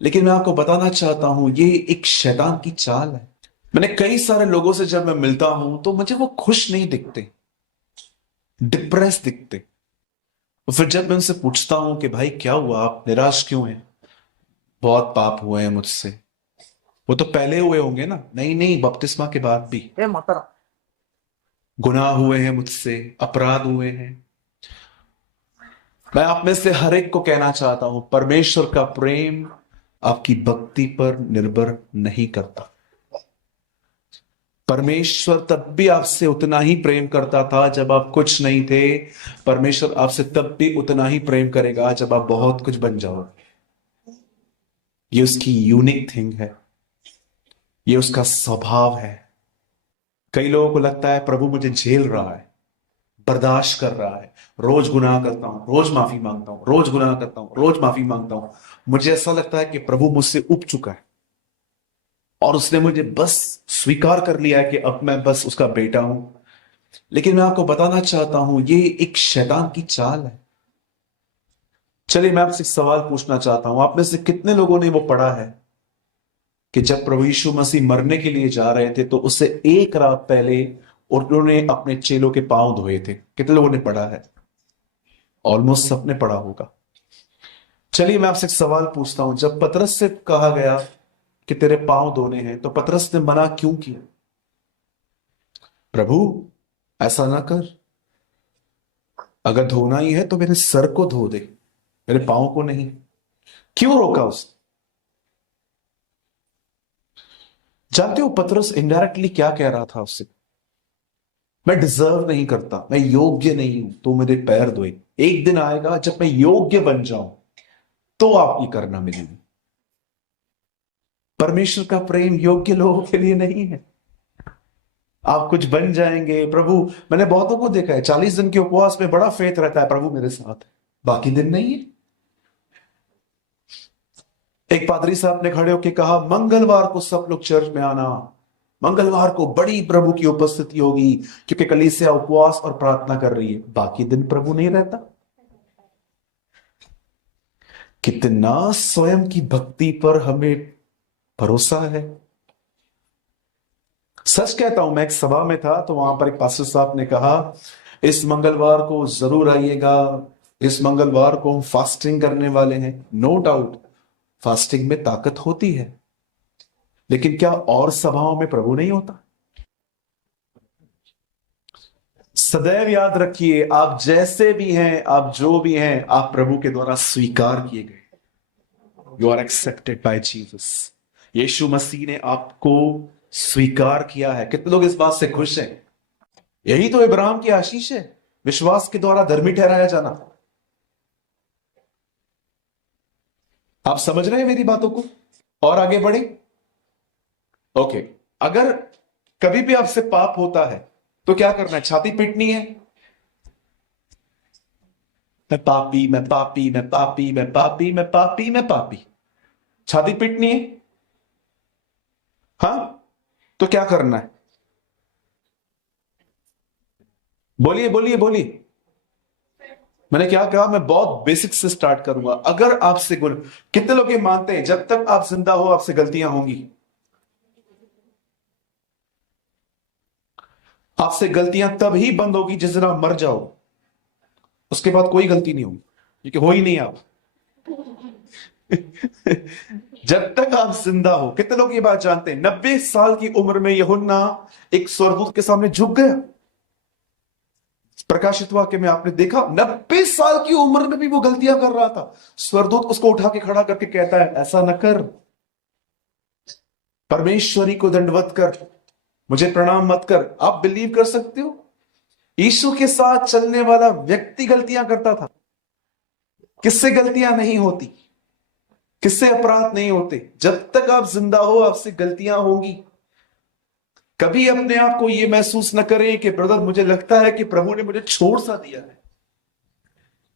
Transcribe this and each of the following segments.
लेकिन मैं आपको बताना चाहता हूं ये एक शैतान की चाल है। मैंने कई सारे लोगों से जब मैं मिलता हूं तो मुझे वो खुश नहीं दिखते, डिप्रेस दिखते। और फिर जब मैं उनसे पूछता हूं कि भाई क्या हुआ, आप निराश क्यों हैं? बहुत पाप हुए हैं मुझसे। वो तो पहले हुए होंगे ना। नहीं नहीं, बपतिस्मा के बाद भी ए मोहतरम। गुनाह हुए हैं मुझसे, अपराध हुए हैं। मैं आप में से हर एक को कहना चाहता हूं, परमेश्वर का प्रेम आपकी भक्ति पर निर्भर नहीं करता। परमेश्वर तब भी आपसे उतना ही प्रेम करता था जब आप कुछ नहीं थे। परमेश्वर आपसे तब भी उतना ही प्रेम करेगा जब आप बहुत कुछ बन जाओ। ये उसकी यूनिक थिंग है, ये उसका स्वभाव है। कई लोगों को लगता है प्रभु मुझे झेल रहा है, बर्दाश्त कर रहा है। रोज गुनाह करता हूं, रोज माफी मांगता हूं, रोज गुनाह करता हूं, रोज माफी मांगता हूं। मुझे ऐसा लगता है कि प्रभु मुझसे उब चुका है और उसने मुझे बस स्वीकार कर लिया है कि अब मैं बस उसका बेटा हूं। लेकिन मैं आपको बताना चाहता हूं ये एक शैतान की चाल है। चलिए मैं आपसे एक सवाल पूछना चाहता हूं, आप में से कितने लोगों ने वो पढ़ा है कि जब प्रभु यीशु मसीह मरने के लिए जा रहे थे तो उससे एक रात पहले उन्होंने अपने चेलों के पांव धोए थे? कितने लोगों ने पढ़ा है? ऑलमोस्ट सबने पढ़ा होगा। चलिए मैं आपसे एक सवाल पूछता हूं, जब पतरस से कहा गया कि तेरे पांव धोने हैं तो पतरस ने मना क्यों किया? प्रभु ऐसा ना कर, अगर धोना ही है तो मेरे सर को धो दे, मेरे पांव को नहीं। क्यों रोका उसने? जानते हो पतरस इनडायरेक्टली क्या कह रहा था उससे? मैं डिजर्व नहीं करता, मैं योग्य नहीं हूं तो मेरे पैर धोए। एक दिन आएगा जब मैं योग्य बन जाऊं तो आप ये करना मेरे लिए। परमेश्वर का प्रेम योग्य लोगों के लिए नहीं है। आप कुछ बन जाएंगे प्रभु। मैंने बहुतों को देखा है 40 दिन के उपवास में बड़ा फेथ रहता है प्रभु मेरे साथ है, बाकी दिन नहीं है। एक पादरी साहब ने खड़े होकर कहा मंगलवार को सब लोग चर्च में आना, मंगलवार को बड़ी प्रभु की उपस्थिति होगी क्योंकि कलीसिया उपवास और प्रार्थना कर रही है। बाकी दिन प्रभु नहीं रहता। कितना स्वयं की भक्ति पर हमें भरोसा है। सच कहता हूं, मैं एक सभा में था तो वहां पर एक पास्टर साहब ने कहा इस मंगलवार को जरूर आइएगा, इस मंगलवार को हम फास्टिंग करने वाले हैं। नो डाउट फास्टिंग में ताकत होती है, लेकिन क्या और सभाओं में प्रभु नहीं होता? सदैव याद रखिए, आप जैसे भी हैं, आप जो भी हैं, आप प्रभु के द्वारा स्वीकार किए गए। You are accepted by Jesus. Yeshu Masih ने आपको स्वीकार किया है। कितने लोग इस बात से खुश हैं? यही तो इब्राहिम की आशीष है, विश्वास के द्वारा धर्मी ठहराया जाना। आप समझ रहे हैं मेरी बातों को? और आगे बढ़े। ओके, अगर कभी भी आपसे पाप होता है तो क्या करना है? छाती पीटनी है, मैं पापी, मैं पापी, मैं पापी, मैं पापी, मैं पापी, मैं पापी। छाती पीटनी है। हाँ, तो क्या करना है? बोलिए बोलिए बोलिए। मैंने क्या कहा? मैं बहुत बेसिक से स्टार्ट करूंगा। अगर आपसे गुण, कितने लोग ये मानते हैं जब तक आप जिंदा हो आपसे गलतियां होंगी? आपसे गलतियां तब ही बंद होगी जिस दिन आप मर जाओ, उसके बाद कोई गलती नहीं होगी क्योंकि हो ही नहीं आप। जब तक आप जिंदा हो। कितने लोग ये बात जानते हैं? 90 साल की उम्र में यूहन्ना एक स्वर्गदूत के सामने झुक गया। प्रकाशित वाक्य में आपने देखा 90 साल की उम्र में भी वो गलतियां कर रहा था। स्वर्गदूत उसको उठा के खड़ा करके कहता है ऐसा न कर, परमेश्वरी को दंडवत कर, मुझे प्रणाम मत कर। आप बिलीव कर सकते हो यीशु के साथ चलने वाला व्यक्ति गलतियां करता था? किससे गलतियां नहीं होती, किससे अपराध नहीं होते? जब तक आप जिंदा हो आपसे गलतियां होंगी। कभी अपने आप को यह महसूस न करें कि ब्रदर मुझे लगता है कि प्रभु ने मुझे छोड़ सा दिया है।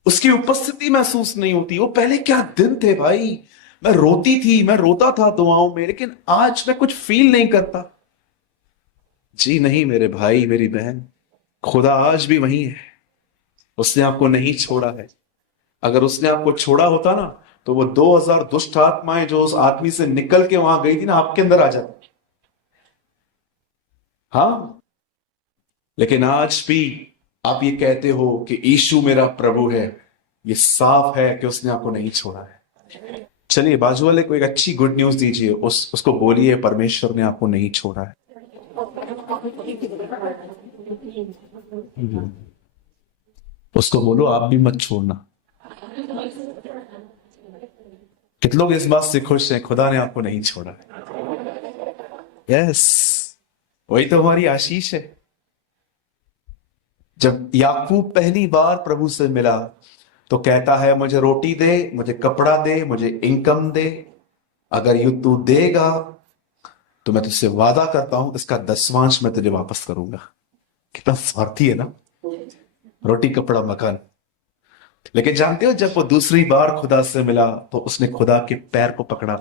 उसकी उपस्थिति महसूस नहीं होती। वो पहले क्या दिन थे भाई, मैं रोती थी, मैं रोता था दुआओं में, लेकिन आज मैं कुछ फील नहीं करता। जी नहीं मेरे भाई मेरी बहन, खुदा आज भी वही है। उसने आपको नहीं छोड़ा है। अगर उसने आपको छोड़ा होता ना तो वो 2000 दुष्ट आत्माएं जो उस आदमी से निकल के वहां गई थी ना, आपके अंदर आ जाती। हाँ, लेकिन आज भी आप ये कहते हो कि यीशु मेरा प्रभु है, ये साफ है कि उसने आपको नहीं छोड़ा है। चलिए बाजू वाले को एक अच्छी गुड न्यूज दीजिए, उसको बोलिए परमेश्वर ने आपको नहीं छोड़ा है। उसको बोलो आप भी मत छोड़ना। कितने लोग इस बात से खुश हैं, खुदा ने आपको नहीं छोड़ा है। यस, वही तो हमारी आशीष है। जब याकूब पहली बार प्रभु से मिला तो कहता है मुझे रोटी दे, मुझे कपड़ा दे, मुझे इनकम दे, अगर यू तू देगा तो मैं तुझसे वादा करता हूं इसका 10वांश मैं तुझे वापस करूंगा। कितना स्वार्थी है ना, रोटी कपड़ा मकान। लेकिन जानते हो जब वो दूसरी बार खुदा से मिला तो उसने खुदा के पैर को पकड़ा।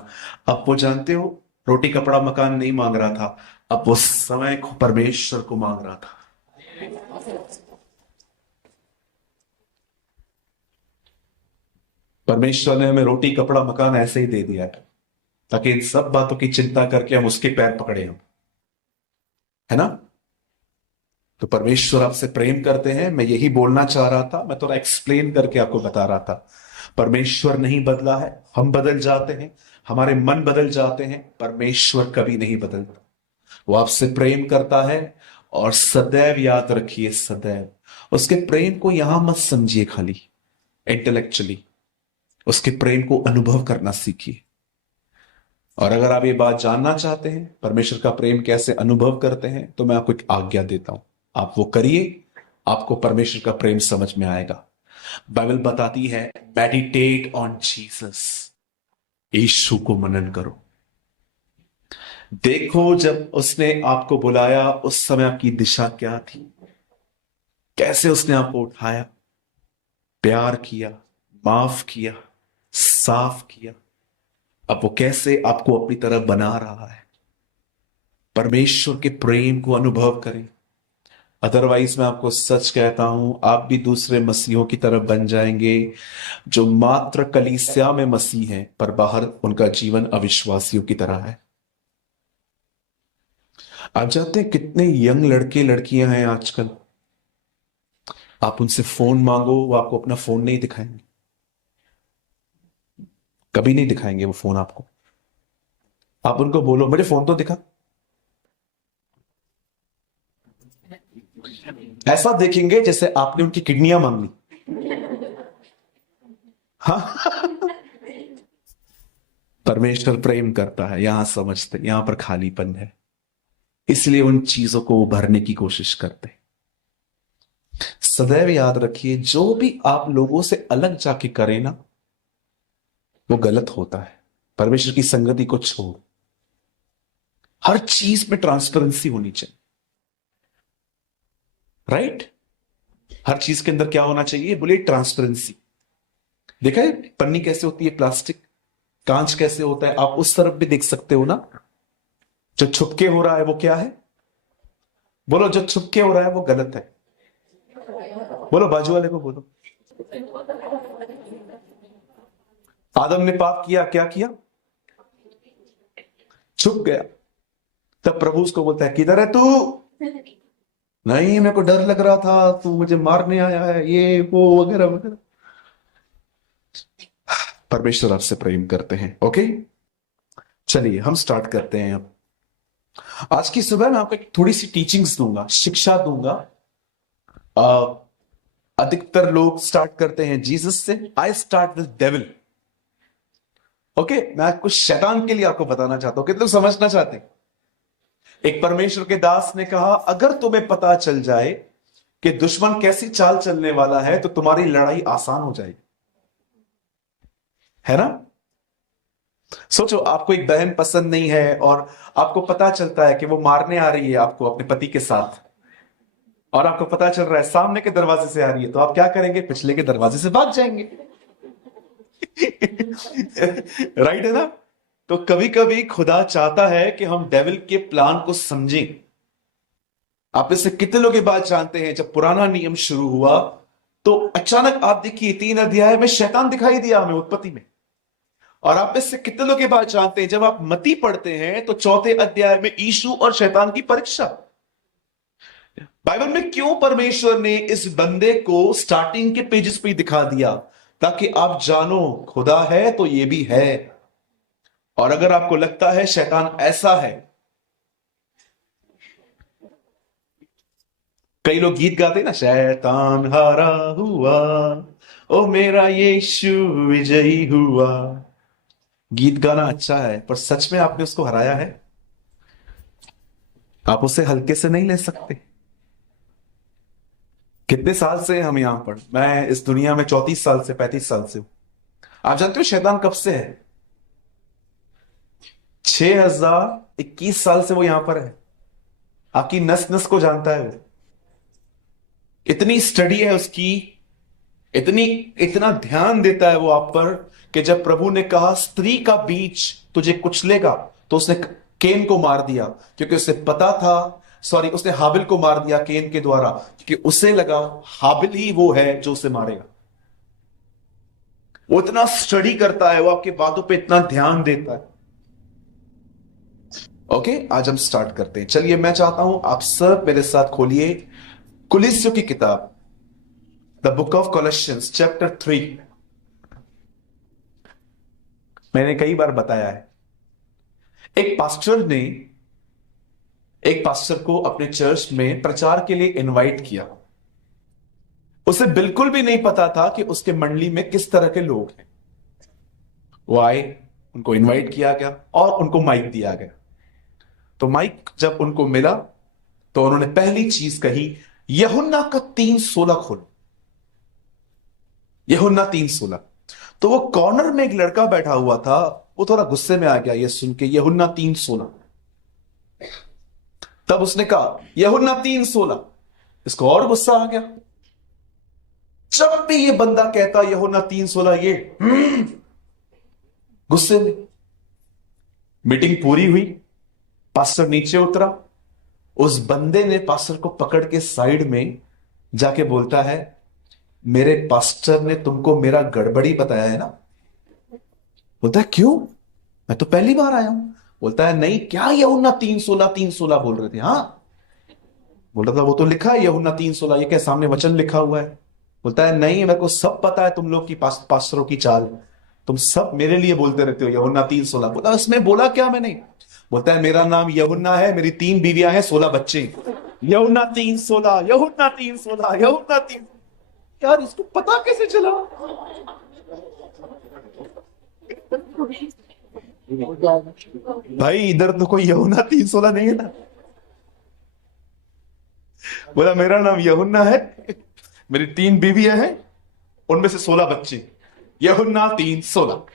अब वो जानते हो रोटी कपड़ा मकान नहीं मांग रहा था, अब वो समय को परमेश्वर को मांग रहा था। परमेश्वर ने हमें रोटी कपड़ा मकान ऐसे ही दे दिया है ताकि इन सब बातों की चिंता करके हम उसके पैर पकड़े हम, है ना। तो परमेश्वर आपसे प्रेम करते हैं, मैं यही बोलना चाह रहा था, मैं थोड़ा एक्सप्लेन करके आपको बता रहा था। परमेश्वर नहीं बदला है, हम बदल जाते हैं, हमारे मन बदल जाते हैं, परमेश्वर कभी नहीं बदलता। वो आपसे प्रेम करता है। और सदैव याद रखिए, सदैव उसके प्रेम को यहां मत समझिए खाली इंटेलेक्चुअली, उसके प्रेम को अनुभव करना सीखिए। और अगर आप ये बात जानना चाहते हैं परमेश्वर का प्रेम कैसे अनुभव करते हैं, तो मैं आपको एक आज्ञा देता हूं, आप वो करिए, आपको परमेश्वर का प्रेम समझ में आएगा। बाइबल बताती है मेडिटेट ऑन जीसस, यीशु को मनन करो। देखो जब उसने आपको बुलाया उस समय आपकी दिशा क्या थी, कैसे उसने आपको उठाया, प्यार किया, माफ किया, साफ किया, अब वो कैसे आपको अपनी तरफ बना रहा है। परमेश्वर के प्रेम को अनुभव करें। अदरवाइज मैं आपको सच कहता हूं, आप भी दूसरे मसीहों की तरफ बन जाएंगे जो मात्र कलीसिया में मसीह हैं पर बाहर उनका जीवन अविश्वासियों की तरह है। आप जानते हैं कितने यंग लड़के लड़कियां हैं आजकल, आप उनसे फोन मांगो वो आपको अपना फोन नहीं दिखाएंगे, कभी नहीं दिखाएंगे वो फोन आपको। आप उनको बोलो मुझे फोन तो दिखा, ऐसा देखेंगे जैसे आपने उनकी किडनियां मांग ली। हाँ। परमेश्वर प्रेम करता है, यहां समझते, यहां पर खालीपन है, इसलिए उन चीजों को भरने की कोशिश करते हैं। सदैव याद रखिए जो भी आप लोगों से अलग जाके करें ना वो गलत होता है। परमेश्वर की संगति को छोड़, हर चीज में ट्रांसपेरेंसी होनी चाहिए, राइट। हर चीज के अंदर क्या होना चाहिए, बोलिए ट्रांसपेरेंसी। देखा है पन्नी कैसे होती है, प्लास्टिक, कांच कैसे होता है, आप उस तरफ भी देख सकते हो ना। जो छुपके हो रहा है वो क्या है, बोलो जो छुपके हो रहा है वो गलत है। बोलो बाजू वाले को बोलो। आदम ने पाप किया, क्या किया, छुप गया। तब प्रभु उसको बोलता है किधर है तू, नहीं मेरे को डर लग रहा था, तू मुझे मारने आया है, ये वो वगैरह वगैरह। परमेश्वर आपसे प्रेम करते हैं। ओके, चलिए हम स्टार्ट करते हैं। अब आज की सुबह मैं आपको एक थोड़ी सी टीचिंग्स दूंगा, शिक्षा दूंगा। अधिकतर लोग स्टार्ट करते हैं जीसस से, I start with devil. Okay, मैं आपको शैतान के लिए आपको बताना चाहता हूं, कितने लोग समझना चाहते हैं। एक परमेश्वर के दास ने कहा अगर तुम्हें पता चल जाए कि दुश्मन कैसी चाल चलने वाला है तो तुम्हारी लड़ाई आसान हो जाएगी, है ना। सोचो आपको एक बहन पसंद नहीं है और आपको पता चलता है कि वो मारने आ रही है आपको अपने पति के साथ, और आपको पता चल रहा है सामने के दरवाजे से आ रही है, तो आप क्या करेंगे, पिछले के दरवाजे से भाग जाएंगे। राइट है ना। तो कभी कभी खुदा चाहता है कि हम डेविल के प्लान को समझें। आप इससे कितने लोग ये बात जानते हैं, जब पुराना नियम शुरू हुआ तो अचानक आप देखिए 3 अध्याय में शैतान दिखाई दिया हमें उत्पत्ति में। और आप में से कितने लोग ये बात जानते हैं, जब आप मत्ती पढ़ते हैं तो चौथे अध्याय में यीशु और शैतान की परीक्षा। बाइबल में क्यों परमेश्वर ने इस बंदे को स्टार्टिंग के पेजेस पे ही दिखा दिया, ताकि आप जानो खुदा है तो ये भी है। और अगर आपको लगता है शैतान ऐसा है, कई लोग गीत गाते हैं ना, शैतान हारा हुआ, ओ मेरा यीशु विजयी हुआ। गीत गाना अच्छा है, पर सच में आपने उसको हराया है? आप उसे हल्के से नहीं ले सकते। कितने साल से हम यहां पर, मैं इस दुनिया में 34 साल से 35 साल से हूं। आप जानते हो शैतान कब से है? 6021 साल से वो यहां पर है। आपकी नस नस को जानता है वो। इतनी स्टडी है उसकी, इतनी इतना ध्यान देता है वो आप पर, कि जब प्रभु ने कहा स्त्री का बीज तुझे कुचलेगा, तो उसने केन को मार दिया, क्योंकि उसे पता था, सॉरी, उसने हाबिल को मार दिया केन के द्वारा, क्योंकि उसे लगा हाबिल ही वो है जो उसे मारेगा। वो इतना स्टडी करता है, वो आपके बातों पे इतना ध्यान देता है। ओके, आज हम स्टार्ट करते हैं। चलिए, मैं चाहता हूं आप सब मेरे साथ खोलिए कुलिस्सियों की किताब, द बुक ऑफ कोलोसियंस चैप्टर 3। मैंने कई बार बताया है, एक पास्टर ने एक पास्टर को अपने चर्च में प्रचार के लिए इनवाइट किया। उसे बिल्कुल भी नहीं पता था कि उसके मंडली में किस तरह के लोग हैं। वो आए, उनको इनवाइट किया गया और उनको माइक दिया गया। तो माइक जब उनको मिला तो उन्होंने पहली चीज कही, यूहन्ना का 3:16 खोलो। यूहन्ना 3:16। तो वो कॉर्नर में एक लड़का बैठा हुआ था, वो थोड़ा गुस्से में आ गया ये सुन के, यूहन्ना 3:16। तब उसने कहा यूहन्ना 3:16। इसको और गुस्सा आ गया। जब भी ये बंदा कहता यूहन्ना 3:16, ये गुस्से में। मीटिंग पूरी हुई, पास्टर नीचे उतरा। उस बंदे ने पास्टर को पकड़ के साइड में जाके बोलता है, मेरे पास्टर ने तुमको मेरा गड़बड़ी बताया है ना? बोलता है क्यों, मैं तो पहली बार आया हूं। बोलता है नहीं, क्या यूहन्ना 3:16 3:16 बोल रहे थे? हाँ। बोल रहा था वो तो लिखा है यूहन्ना 3:16, ये क्या सामने वचन लिखा हुआ है? बोलता है नहीं, मेरे को सब पता है तुम लोग की पास्टरों की चाल, तुम सब मेरे लिए बोलते रहते हो यूहन्ना 3:16। बोला उसमें बोला क्या मैंने? बोलता है मेरा नाम यूहन्ना है, मेरी 3 बीवियां हैं, 16 बच्चे। यूहन्ना 3:16, यूहन्ना 3:16, यूहन्ना 3। यार इसको पता कैसे चला? भाई इधर तो कोई यूहन्ना 3:16 नहीं है ना। बोला मेरा नाम यूहन्ना है, मेरी 3 बीवियां हैं, उनमें से 16 बच्चे। यूहन्ना 3:16।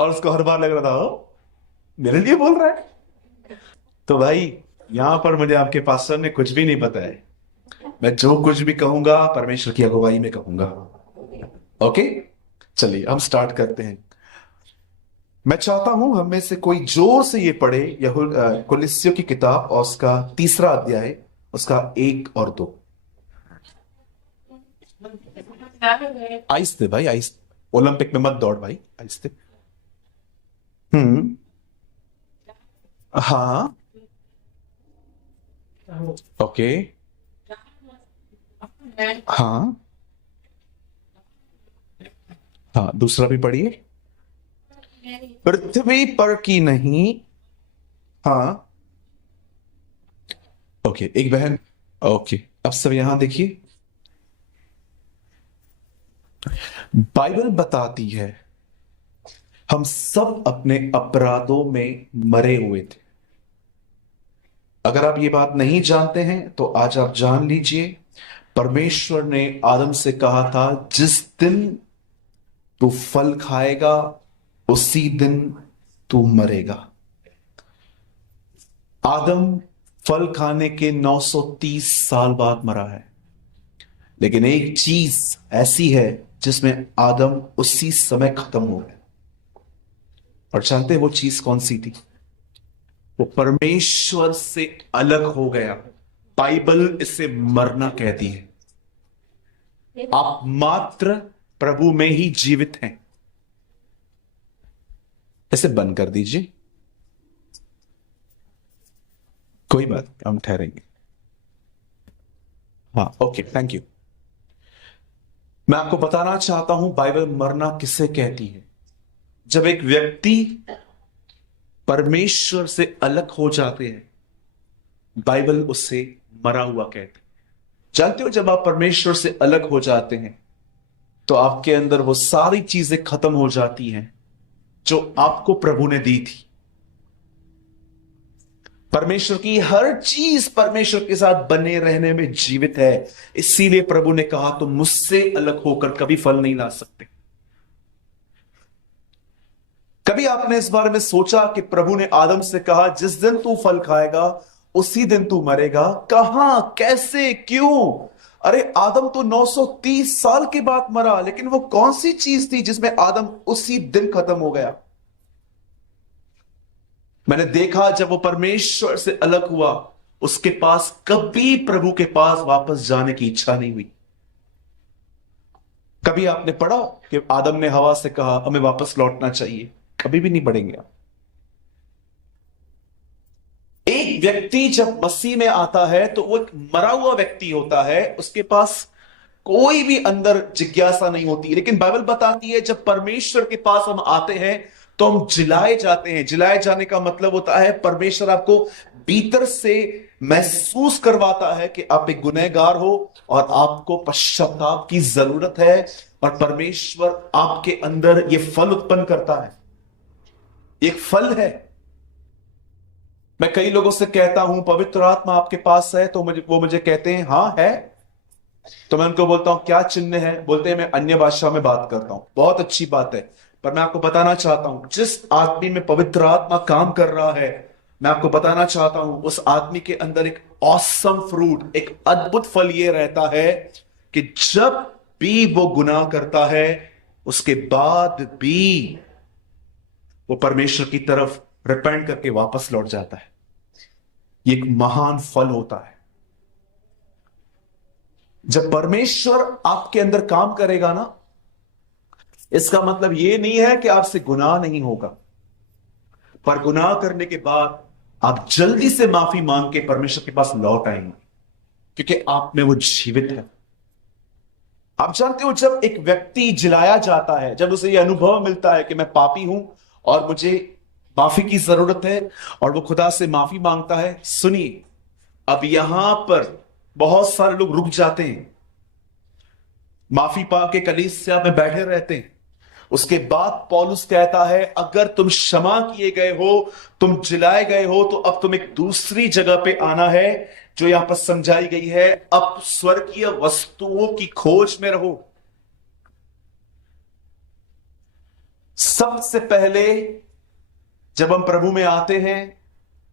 और उसको हर बार लग रहा था मेरे लिए बोल रहा है। तो भाई यहां पर मुझे आपके पास्टर ने कुछ भी नहीं बताया। मैं जो कुछ भी कहूंगा परमेश्वर की अगुवाई में कहूंगा। ओके, चलिए हम स्टार्ट करते हैं। मैं चाहता हूं हम में से कोई जोर से ये पढ़े कुलिस्सियों की किताब और उसका 3रा अध्याय, उसका 1 और 2। आहिस्ते भाई, आहिस्ते। ओलंपिक में मत दौड़ भाई, आहिस्ते। हम्म। हाँ। ओके। हाँ। हाँ, दूसरा भी पढ़िए। पृथ्वी पर की नहीं। हाँ। ओके, एक बहन। ओके, अब सब यहां देखिए। बाइबल बताती है हम सब अपने अपराधों में मरे हुए थे। अगर आप ये बात नहीं जानते हैं तो आज आप जान लीजिए। परमेश्वर ने आदम से कहा था जिस दिन तू फल खाएगा उसी दिन तू मरेगा। आदम फल खाने के 930 साल बाद मरा है। लेकिन एक चीज ऐसी है जिसमें आदम उसी समय खत्म हो गया। और जानते हैं वो चीज कौन सी थी? वो परमेश्वर से अलग हो गया। बाइबल इसे मरना कहती है। आप मात्र प्रभु में ही जीवित हैं। इसे बंद कर दीजिए। कोई बात नहीं, हम ठहरेंगे। हाँ, ओके, थैंक यू। मैं आपको बताना चाहता हूं बाइबल मरना किसे कहती है। जब एक व्यक्ति परमेश्वर से अलग हो जाते हैं, बाइबल उससे मरा हुआ कहती है। जानते हो, जब आप परमेश्वर से अलग हो जाते हैं तो आपके अंदर वो सारी चीजें खत्म हो जाती हैं जो आपको प्रभु ने दी थी। परमेश्वर की हर चीज परमेश्वर के साथ बने रहने में जीवित है। इसीलिए प्रभु ने कहा तुम मुझसे अलग होकर कभी फल नहीं ला सकते। कभी आपने इस बारे में सोचा कि प्रभु ने आदम से कहा जिस दिन तू फल खाएगा उसी दिन तू मरेगा? कहां, कैसे, क्यों? अरे आदम तो 930 साल के बाद मरा, लेकिन वो कौन सी चीज थी जिसमें आदम उसी दिन खत्म हो गया? मैंने देखा जब वो परमेश्वर से अलग हुआ, उसके पास कभी प्रभु के पास वापस जाने की इच्छा नहीं हुई। कभी आपने पढ़ा कि आदम ने हवा से कहा हमें वापस लौटना चाहिए? कभी भी नहीं पढ़ेंगे आप। एक व्यक्ति जब मसीह में आता है तो वो एक मरा हुआ व्यक्ति होता है, उसके पास कोई भी अंदर जिज्ञासा नहीं होती। लेकिन बाइबल बताती है जब परमेश्वर के पास हम आते हैं तो हम जिलाए जाते हैं। जिलाए जाने का मतलब होता है परमेश्वर आपको भीतर से महसूस करवाता है कि आप एक गुनहगार हो और आपको पश्चाताप की जरूरत है, और परमेश्वर आपके अंदर यह फल उत्पन्न करता है। एक फल है। मैं कई लोगों से कहता हूं पवित्र आत्मा आपके पास है, तो वो मुझे कहते हैं हाँ है। तो मैं उनको बोलता हूं क्या चिन्ह है? बोलते हैं मैं अन्य भाषा में बात करता हूं। बहुत अच्छी बात है, पर मैं आपको बताना चाहता हूं जिस आदमी में पवित्र आत्मा काम कर रहा है, मैं आपको बताना चाहता हूं उस आदमी के अंदर एक ऑसम फ्रूट, एक अद्भुत फल ये रहता है कि जब भी वो गुनाह करता है उसके बाद भी वो परमेश्वर की तरफ रिपेंट करके वापस लौट जाता है। ये एक महान फल होता है। जब परमेश्वर आपके अंदर काम करेगा ना, इसका मतलब यह नहीं है कि आपसे गुनाह नहीं होगा, पर गुनाह करने के बाद आप जल्दी से माफी मांग के परमेश्वर के पास लौट आएंगे, क्योंकि आप में वो जीवित है। आप जानते हो जब एक व्यक्ति जिलाया जाता है, जब उसे यह अनुभव मिलता है कि मैं पापी हूं और मुझे माफी की जरूरत है, और वो खुदा से माफी मांगता है। सुनिए, अब यहां पर बहुत सारे लोग रुक जाते हैं, माफी पा के कलीसिया में बैठे रहते हैं। उसके बाद पौलुस कहता है अगर तुम क्षमा किए गए हो, तुम जिलाए गए हो, तो अब तुम एक दूसरी जगह पे आना है जो यहां पर समझाई गई है। अब स्वर्गीय वस्तुओं की खोज में रहो। सबसे पहले जब हम प्रभु में आते हैं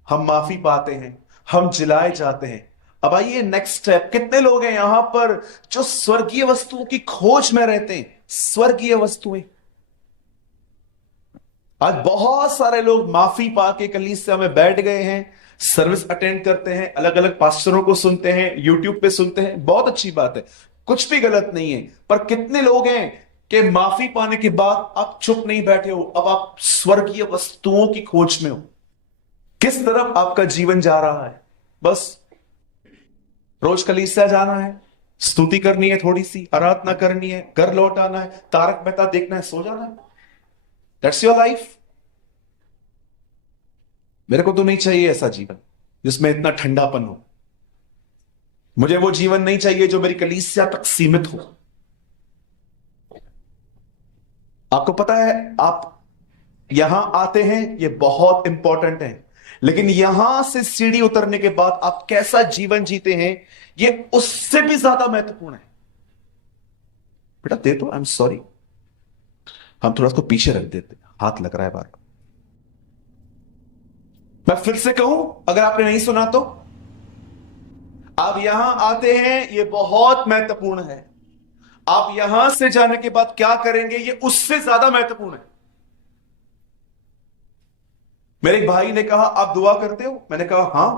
हम माफी पाते हैं, हम जिलाए जाते हैं। अब आइए नेक्स्ट स्टेप। कितने लोग हैं यहां पर जो स्वर्गीय वस्तुओं की खोज में रहते हैं? स्वर्गीय वस्तुएं। आज बहुत सारे लोग माफी पाके कलीसिया में बैठ गए हैं, सर्विस अटेंड करते हैं, अलग अलग पास्टरों को सुनते हैं, यूट्यूब पे सुनते हैं। बहुत अच्छी बात है, कुछ भी गलत नहीं है। पर कितने लोग हैं कि माफी पाने के बाद आप चुप नहीं बैठे हो, अब आप स्वर्गीय वस्तुओं की खोज में हो। किस तरफ आपका जीवन जा रहा है? बस रोज कलीसिया जाना है, स्तुति करनी है, थोड़ी सी आराधना करनी है, घर लौट आना है, तारक मेहता देखना है, सो जाना है। That's your life. मेरे को तो नहीं चाहिए ऐसा जीवन जिसमें इतना ठंडापन हो। मुझे वो जीवन नहीं चाहिए जो मेरी कलीसिया तक सीमित हो। आपको पता है, आप यहां आते हैं, ये बहुत इंपॉर्टेंट है, लेकिन यहां से सीढ़ी उतरने के बाद आप कैसा जीवन जीते हैं ये उससे भी ज्यादा महत्वपूर्ण है। बेटा दे दो, आई एम सॉरी, हम थोड़ा उसको पीछे रख देते, हाथ लग रहा है बार। मैं फिर से कहूं अगर आपने नहीं सुना तो, आप यहां आते हैं ये बहुत महत्वपूर्ण है। आप यहां से जाने के बाद क्या करेंगे ये उससे ज्यादा महत्वपूर्ण है। मेरे एक भाई ने कहा आप दुआ करते हो? मैंने कहा हां।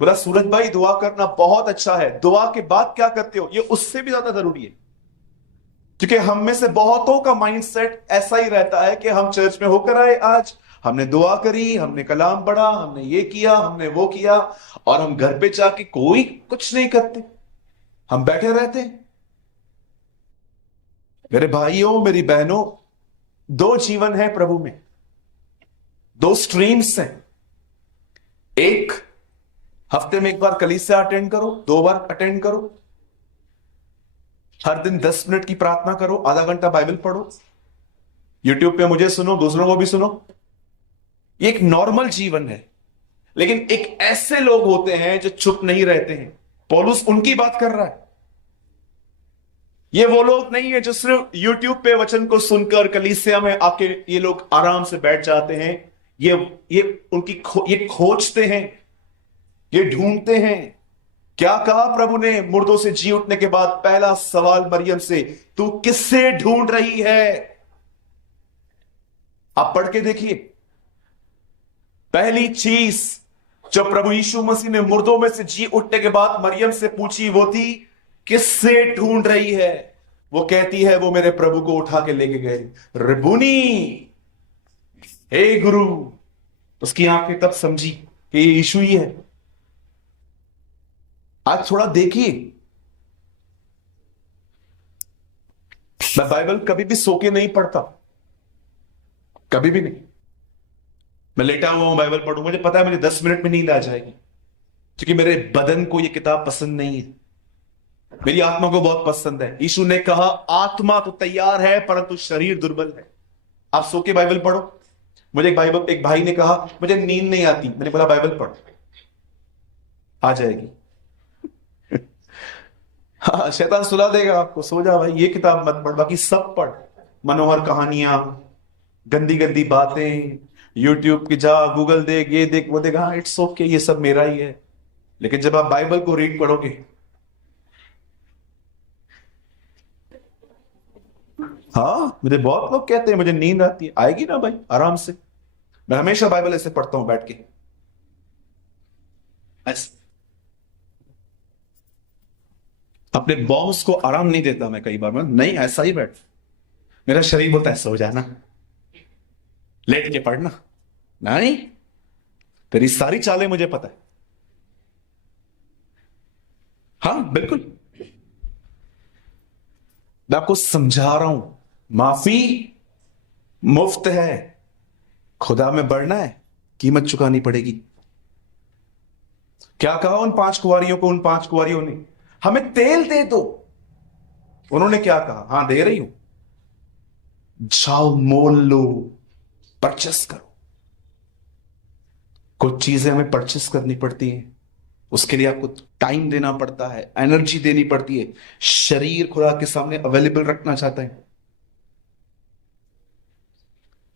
बोला सूरज भाई दुआ करना बहुत अच्छा है, दुआ के बाद क्या करते हो? ये उससे भी ज्यादा जरूरी है। क्योंकि हम में से बहुतों का माइंडसेट ऐसा ही रहता है कि हम चर्च में होकर आए, आज हमने दुआ करी, हमने कलाम पढ़ा, हमने ये किया, हमने वो किया, और हम घर पे जाके कोई कुछ नहीं करते, हम बैठे रहते हैं। मेरे भाइयों, मेरी बहनों, दो जीवन है प्रभु में, दो स्ट्रीम्स हैं। एक, हफ्ते में एक बार कलीसिया अटेंड करो, 2 बार अटेंड करो, हर दिन 10 मिनट की प्रार्थना करो, आधा घंटा बाइबल पढ़ो, यूट्यूब पे मुझे सुनो, दूसरों को भी सुनो। ये एक नॉर्मल जीवन है। लेकिन एक ऐसे लोग होते हैं जो चुप नहीं रहते हैं, पौलुस उनकी बात कर रहा है। ये वो लोग नहीं है जो सिर्फ यूट्यूब पे वचन को सुनकर कलीसिया में आके ये लोग आराम से बैठ जाते हैं। ये उनकी ये खोजते हैं, ये ढूंढते हैं। क्या कहा प्रभु ने मुर्दों से जी उठने के बाद? पहला सवाल मरियम से, तू किससे ढूंढ रही है? आप पढ़ के देखिए। पहली चीज जो प्रभु यीशु मसीह ने मुर्दों में से जी उठने के बाद मरियम से पूछी वो थी, किससे ढूंढ रही है? वो कहती है, वो मेरे प्रभु को उठा के लेके गए। रिबुनी, हे गुरु। उसकी आंखें तब समझी कि ये यीशु ही है। आज थोड़ा देखिए, मैं बाइबल कभी भी सो के नहीं पढ़ता, कभी भी नहीं। मैं लेटा हुआ हूं, बाइबल पढ़ूं, मुझे पता है मुझे 10 मिनट में नींद आ जाएगी, क्योंकि मेरे बदन को यह किताब पसंद नहीं है, मेरी आत्मा को बहुत पसंद है। यीशु ने कहा, आत्मा तो तैयार है परंतु शरीर दुर्बल है। आप सो के बाइबल पढ़ो। मुझे एक भाई ने कहा, मुझे नींद नहीं आती। मैंने बोला, बाइबल पढ़, आ जाएगी। हाँ, शैतान सुला देगा आपको, सो जा भाई, ये किताब मत पढ़, बाकी सब पढ़। मनोहर कहानियां, गंदी गंदी बातें, यूट्यूब की जा, गूगल देख, ये देख, वो देख, हाँ इट्स ओके, ये सब मेरा ही है। लेकिन जब आप बाइबल को रीड पढ़ोगे, हाँ, मुझे बहुत लोग कहते हैं मुझे नींद आती है, आएगी ना भाई, आराम से। मैं हमेशा बाइबल ऐसे पढ़ता हूं बैठ के, ऐसे। अपने बॉस को आराम नहीं देता मैं कई बार, मैं नहीं, ऐसा ही बैठ। मेरा शरीर बोलता है सो जाना, लेट के पढ़ना। नहीं, तेरी सारी चालें मुझे पता है। हाँ बिल्कुल, मैं आपको समझा रहा हूं, माफी मुफ्त है। खुदा में बढ़ना है, कीमत चुकानी पड़ेगी। क्या कहा उन 5 कुंवारियों को? उन 5 कुंवारियों ने, हमें तेल दे दो। उन्होंने क्या कहा? हाँ दे रही हूं, जाओ मोल लो, परचेस करो। कुछ चीजें हमें परचेस करनी पड़ती हैं, उसके लिए आपको टाइम देना पड़ता है, एनर्जी देनी पड़ती है। शरीर खुदा के सामने अवेलेबल रखना चाहता है।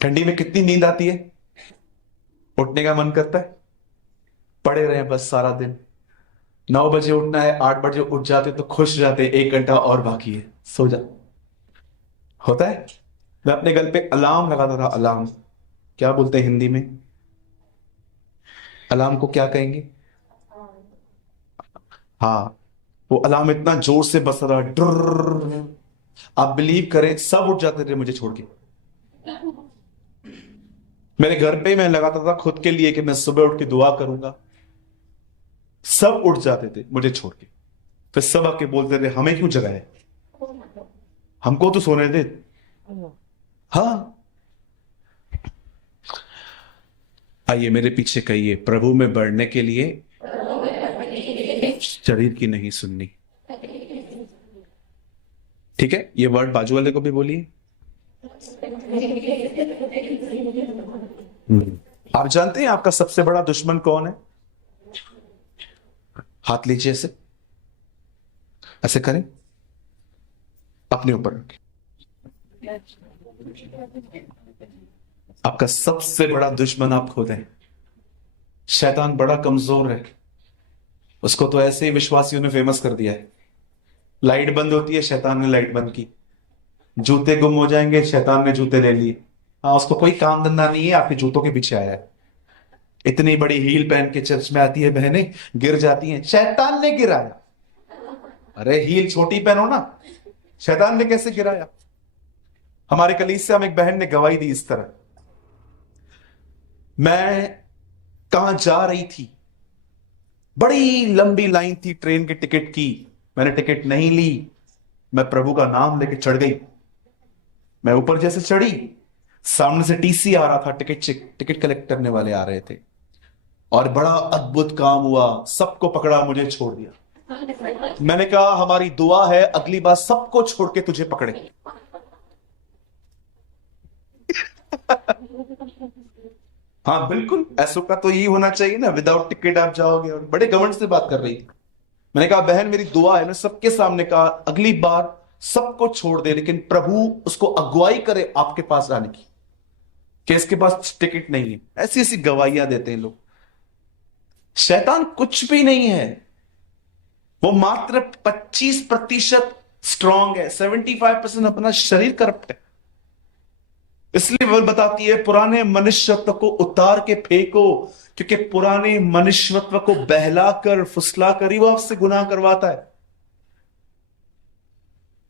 ठंडी में कितनी नींद आती है, उठने का मन करता है, पड़े रहे बस सारा दिन। 9 बजे उठना है, 8 बजे उठ जाते तो खुश जाते, 1 घंटा और बाकी है, सो जा। होता है। मैं अपने गल पे अलार्म लगाता था। अलार्म क्या बोलते हैं हिंदी में? अलार्म को क्या कहेंगे? हाँ, वो अलार्म इतना जोर से बज रहा, डुर्र। आप बिलीव करें, सब उठ जाते थे मुझे छोड़ के। मेरे घर पे मैं लगाता था खुद के लिए कि मैं सुबह उठ के दुआ करूंगा, सब उठ जाते थे मुझे छोड़ के। फिर सब आके बोलते थे, हमें क्यों जगाए, हमको तो सोने दे। हाँ, आइए मेरे पीछे कहिए, प्रभु में बढ़ने के लिए शरीर की नहीं सुननी। ठीक है, ये वर्ड बाजू वाले को भी बोलिए। आप जानते हैं आपका सबसे बड़ा दुश्मन कौन है? हाथ लीजिए, ऐसे ऐसे करें, अपने ऊपर रखें। आपका सबसे बड़ा दुश्मन आप खुद हैं। शैतान बड़ा कमजोर है, उसको तो ऐसे ही विश्वासियों ने फेमस कर दिया है। लाइट बंद होती है, शैतान ने लाइट बंद की। जूते गुम हो जाएंगे, शैतान ने जूते ले लिए। हाँ, उसको कोई काम धंधा नहीं है, आपके जूतों के पीछे आया है। इतनी बड़ी हील पहन के चर्च में आती है बहनें, गिर जाती हैं, शैतान ने गिराया। अरे हील छोटी पहनो ना, शैतान ने कैसे गिराया? हमारे कलीसिया में एक बहन ने गवाही दी इस तरह, मैं कहां जा रही थी, बड़ी लंबी लाइन थी ट्रेन के टिकट की, मैंने टिकट नहीं ली, मैं प्रभु का नाम लेके चढ़ गई। मैं ऊपर जैसे चढ़ी, सामने से टीसी आ रहा था, टिकट कलेक्ट करने वाले आ रहे थे, और बड़ा अद्भुत काम हुआ, सबको पकड़ा, मुझे छोड़ दिया। मैंने कहा हमारी दुआ है अगली बार सबको छोड़ के तुझे पकड़े। हाँ बिल्कुल, ऐसो का तो यही होना चाहिए ना, विदाउट टिकट आप जाओगे। और बड़े घमंड से बात कर रही थी। मैंने कहा बहन मेरी दुआ है, मैं सबके सामने कहा अगली बार सबको छोड़ दे, लेकिन प्रभु उसको अगुवाई करे आपके पास आने की, कि इसके पास टिकट नहीं है। ऐसी ऐसी गवाहियां देते हैं लोग। शैतान कुछ भी नहीं है, वो मात्र 25% स्ट्रांग है, 75% अपना शरीर करप्ट है। इसलिए वो बताती है पुराने मनुष्यत्व को उतार के फेंको, क्योंकि पुराने मनुष्यत्व को बहलाकर फुसलाकर ही वो आपसे गुनाह करवाता है।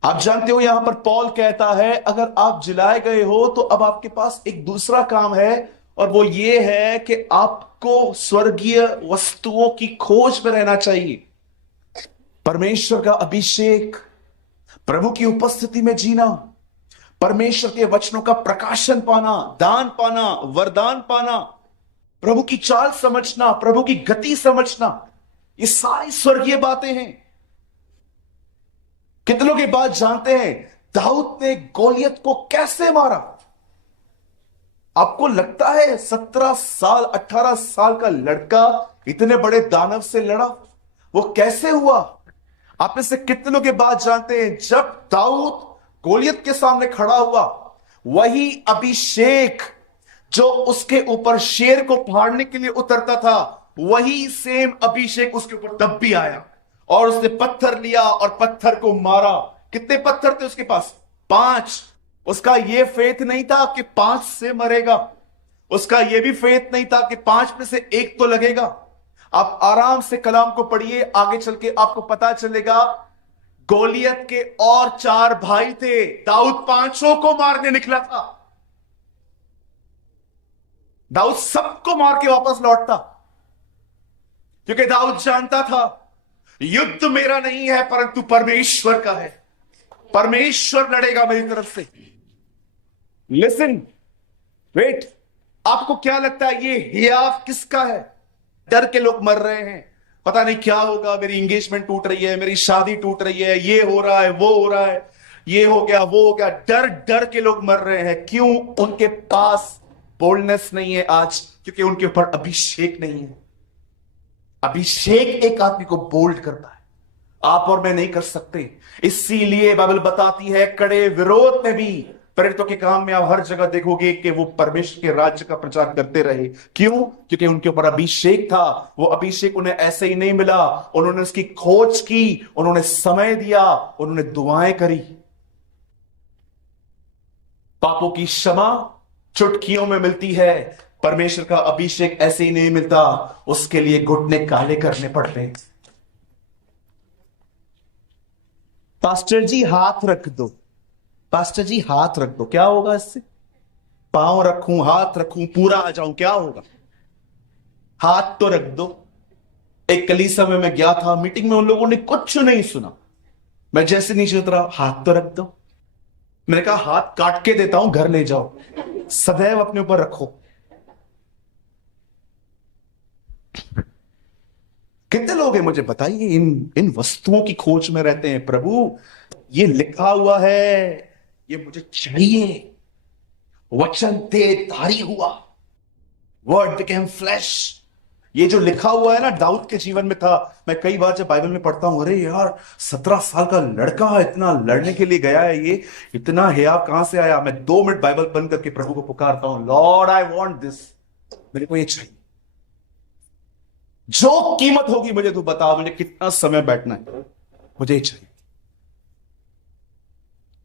आप जानते हो यहां पर पौल कहता है अगर आप जिलाए गए हो तो अब आपके पास एक दूसरा काम है, और वो ये है कि आपको स्वर्गीय वस्तुओं की खोज में रहना चाहिए। परमेश्वर का अभिषेक, प्रभु की उपस्थिति में जीना, परमेश्वर के वचनों का प्रकाशन पाना, दान पाना, वरदान पाना, प्रभु की चाल समझना, प्रभु की गति समझना, ये सारी स्वर्गीय बातें हैं। कितनों की बात जानते हैं दाऊद ने गोलियत को कैसे मारा? आपको लगता है 17 साल 18 साल का लड़का इतने बड़े दानव से लड़ा? वो कैसे हुआ? आप में से कितनों की बात जानते हैं जब दाऊद गोलियत के सामने खड़ा हुआ, वही अभिषेक जो उसके ऊपर शेर को फाड़ने के लिए उतरता था, वही सेम अभिषेक उसके ऊपर तब भी आया, और उसने पत्थर लिया और पत्थर को मारा। कितने पत्थर थे उसके पास? 5। उसका यह फेथ नहीं था कि 5 से मरेगा, उसका यह भी फेथ नहीं था कि 5 में से एक तो लगेगा। आप आराम से कलाम को पढ़िए, आगे चल के आपको पता चलेगा गोलियत के और 4 भाई थे, दाऊद 5 को मारने निकला था। दाऊद सबको मार के वापस लौटता, क्योंकि दाऊद जानता था युद्ध मेरा नहीं है परंतु परमेश्वर का है, परमेश्वर लड़ेगा मेरी तरफ से। लिसन, वेट, आपको क्या लगता है ये हियाव किसका है? डर के लोग मर रहे हैं, पता नहीं क्या होगा, मेरी एंगेजमेंट टूट रही है, मेरी शादी टूट रही है, ये हो रहा है, वो हो रहा है, ये हो गया, वो हो गया। डर डर के लोग मर रहे हैं। क्यों? उनके पास बोल्डनेस नहीं है आज, क्योंकि उनके ऊपर अभिषेक नहीं है। अभिषेक एक आदमी को बोल्ड करता है, आप और मैं नहीं कर सकते। इसीलिए बाइबल बताती है कड़े विरोध में भी प्रेरितों के काम में आप हर जगह देखोगे कि वो परमेश्वर के राज्य का प्रचार करते रहे। क्यों? क्योंकि उनके ऊपर अभिषेक था। वो अभिषेक उन्हें ऐसे ही नहीं मिला, उन्होंने उसकी खोज की, उन्होंने समय दिया, उन्होंने दुआएं करी। पापों की क्षमा चुटकियों में मिलती है, परमेश्वर का अभिषेक ऐसे ही नहीं मिलता, उसके लिए घुटने काले करने पड़ते हैं। पास्टर जी हाथ रख दो, पास्टर जी हाथ रख दो, क्या होगा इससे? पांव रखूं, हाथ रखूं, पूरा आ जाऊं, क्या होगा? हाथ तो रख दो। एक कलीसिया में मैं गया था, मीटिंग में उन लोगों ने कुछ नहीं सुना, मैं जैसे नीचे उतरा, हाथ तो रख दो। मैंने कहा हाथ काट के देता हूं, घर ले जाओ, सदैव अपने ऊपर रखो। कितने लोग हैं मुझे बताइए इन इन वस्तुओं की खोज में रहते हैं? प्रभु ये लिखा हुआ है, ये मुझे चाहिए। वचन देहधारी हुआ, वर्ड बिकेम फ्लैश। ये जो लिखा हुआ है ना, दाऊद के जीवन में था। मैं कई बार जब बाइबल में पढ़ता हूं, अरे यार 17 साल का लड़का इतना लड़ने के लिए गया है, ये इतना हियाव कहां से आया? मैं 2 मिनट बाइबल बंद करके प्रभु को पुकारता हूं, लॉर्ड आई वॉन्ट दिस, मेरे को ये चाहिए। जो कीमत होगी मुझे तू बता, मुझे कितना समय बैठना है, मुझे ये चाहिए।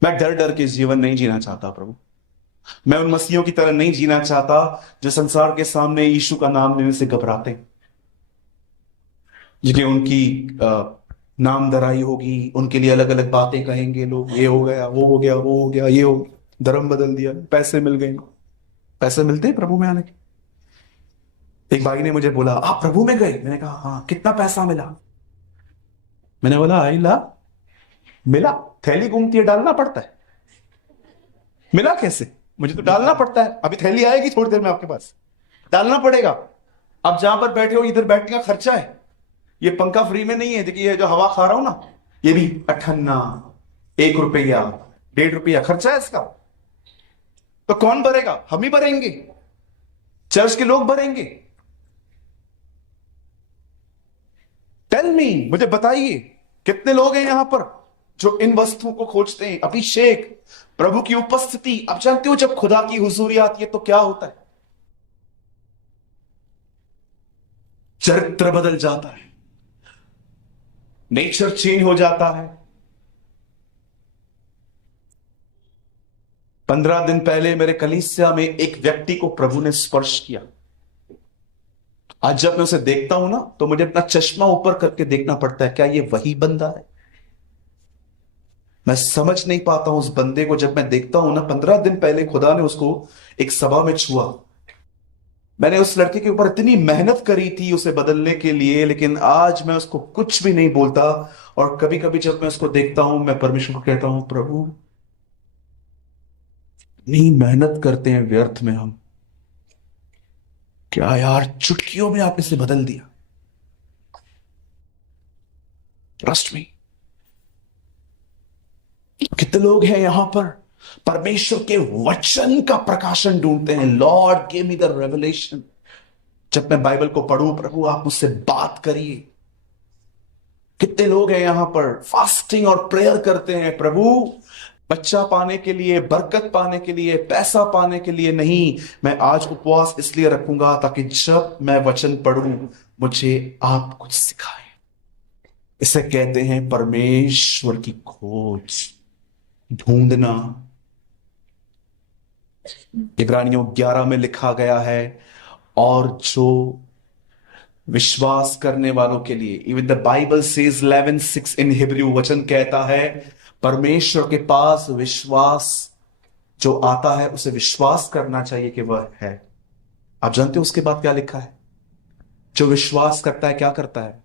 मैं डर डर के जीवन नहीं जीना चाहता प्रभु। मैं उन मसीहों की तरह नहीं जीना चाहता जो संसार के सामने यीशु का नाम लेने से घबराते, जिनकी उनकी नामधराई होगी, उनके लिए अलग अलग बातें कहेंगे लोग, ये हो गया, वो हो गया, वो हो गया, ये हो गया, धर्म बदल दिया, पैसे मिल गए। पैसे मिलते हैं प्रभु में आने के। एक भाई ने मुझे बोला, आप प्रभु में गए? मैंने कहा हाँ। कितना पैसा मिला? मैंने बोला आई ला, मिला, थैली घूमती है, डालना पड़ता है। मिला कैसे? मुझे तो डालना पड़ता है। अभी थैली आएगी थोड़ी देर में आपके पास, डालना पड़ेगा। अब जहां पर बैठे हो, इधर बैठने का खर्चा है। ये पंखा फ्री में नहीं है। देखिए ये जो हवा खा रहा हूं ना, ये भी 58, 1 रुपया, 1.5 रुपया खर्चा है इसका। तो कौन भरेगा? हम ही भरेंगे, चर्च के लोग भरेंगे। टेल मी, मुझे बताइए कितने लोग हैं यहां पर जो इन वस्तुओं को खोजते हैं? अभिषेक, प्रभु की उपस्थिति। आप जानते हो जब खुदा की हुजूरी आती है तो क्या होता है? चरित्र बदल जाता है, नेचर चेंज हो जाता है। 15 दिन पहले मेरे कलीसिया में एक व्यक्ति को प्रभु ने स्पर्श किया। आज जब मैं उसे देखता हूं ना, तो मुझे अपना चश्मा ऊपर करके देखना पड़ता है, क्या ये वही बंदा है? मैं समझ नहीं पाता हूं उस बंदे को। जब मैं देखता हूं ना, 15 दिन पहले खुदा ने उसको एक सभा में छुआ। मैंने उस लड़के के ऊपर इतनी मेहनत करी थी उसे बदलने के लिए, लेकिन आज मैं उसको कुछ भी नहीं बोलता। और कभी कभी जब मैं उसको देखता हूं, मैं परमेश्वर को कहता हूं, प्रभु इतनी मेहनत करते हैं व्यर्थ में हम, क्या यार चुटकियों में आपने इसे बदल दिया। Trust me. कितने लोग हैं यहां पर परमेश्वर के वचन का प्रकाशन ढूंढते हैं। Lord give me the revelation. जब मैं बाइबल को पढ़ूं, प्रभु आप मुझसे बात करिए। कितने लोग हैं यहां पर फास्टिंग और प्रेयर करते हैं, प्रभु बच्चा पाने के लिए, बरकत पाने के लिए, पैसा पाने के लिए नहीं। मैं आज उपवास इसलिए रखूंगा ताकि जब मैं वचन पढ़ूं मुझे आप कुछ सिखाएं। इसे कहते हैं परमेश्वर की खोज, ढूंढना। इब्रानियों 11 में लिखा गया है, और जो विश्वास करने वालों के लिए, even the Bible says 11:6 in Hebrew, वचन कहता है परमेश्वर के पास विश्वास जो आता है उसे विश्वास करना चाहिए कि वह है। आप जानते हो उसके बाद क्या लिखा है? जो विश्वास करता है क्या करता है?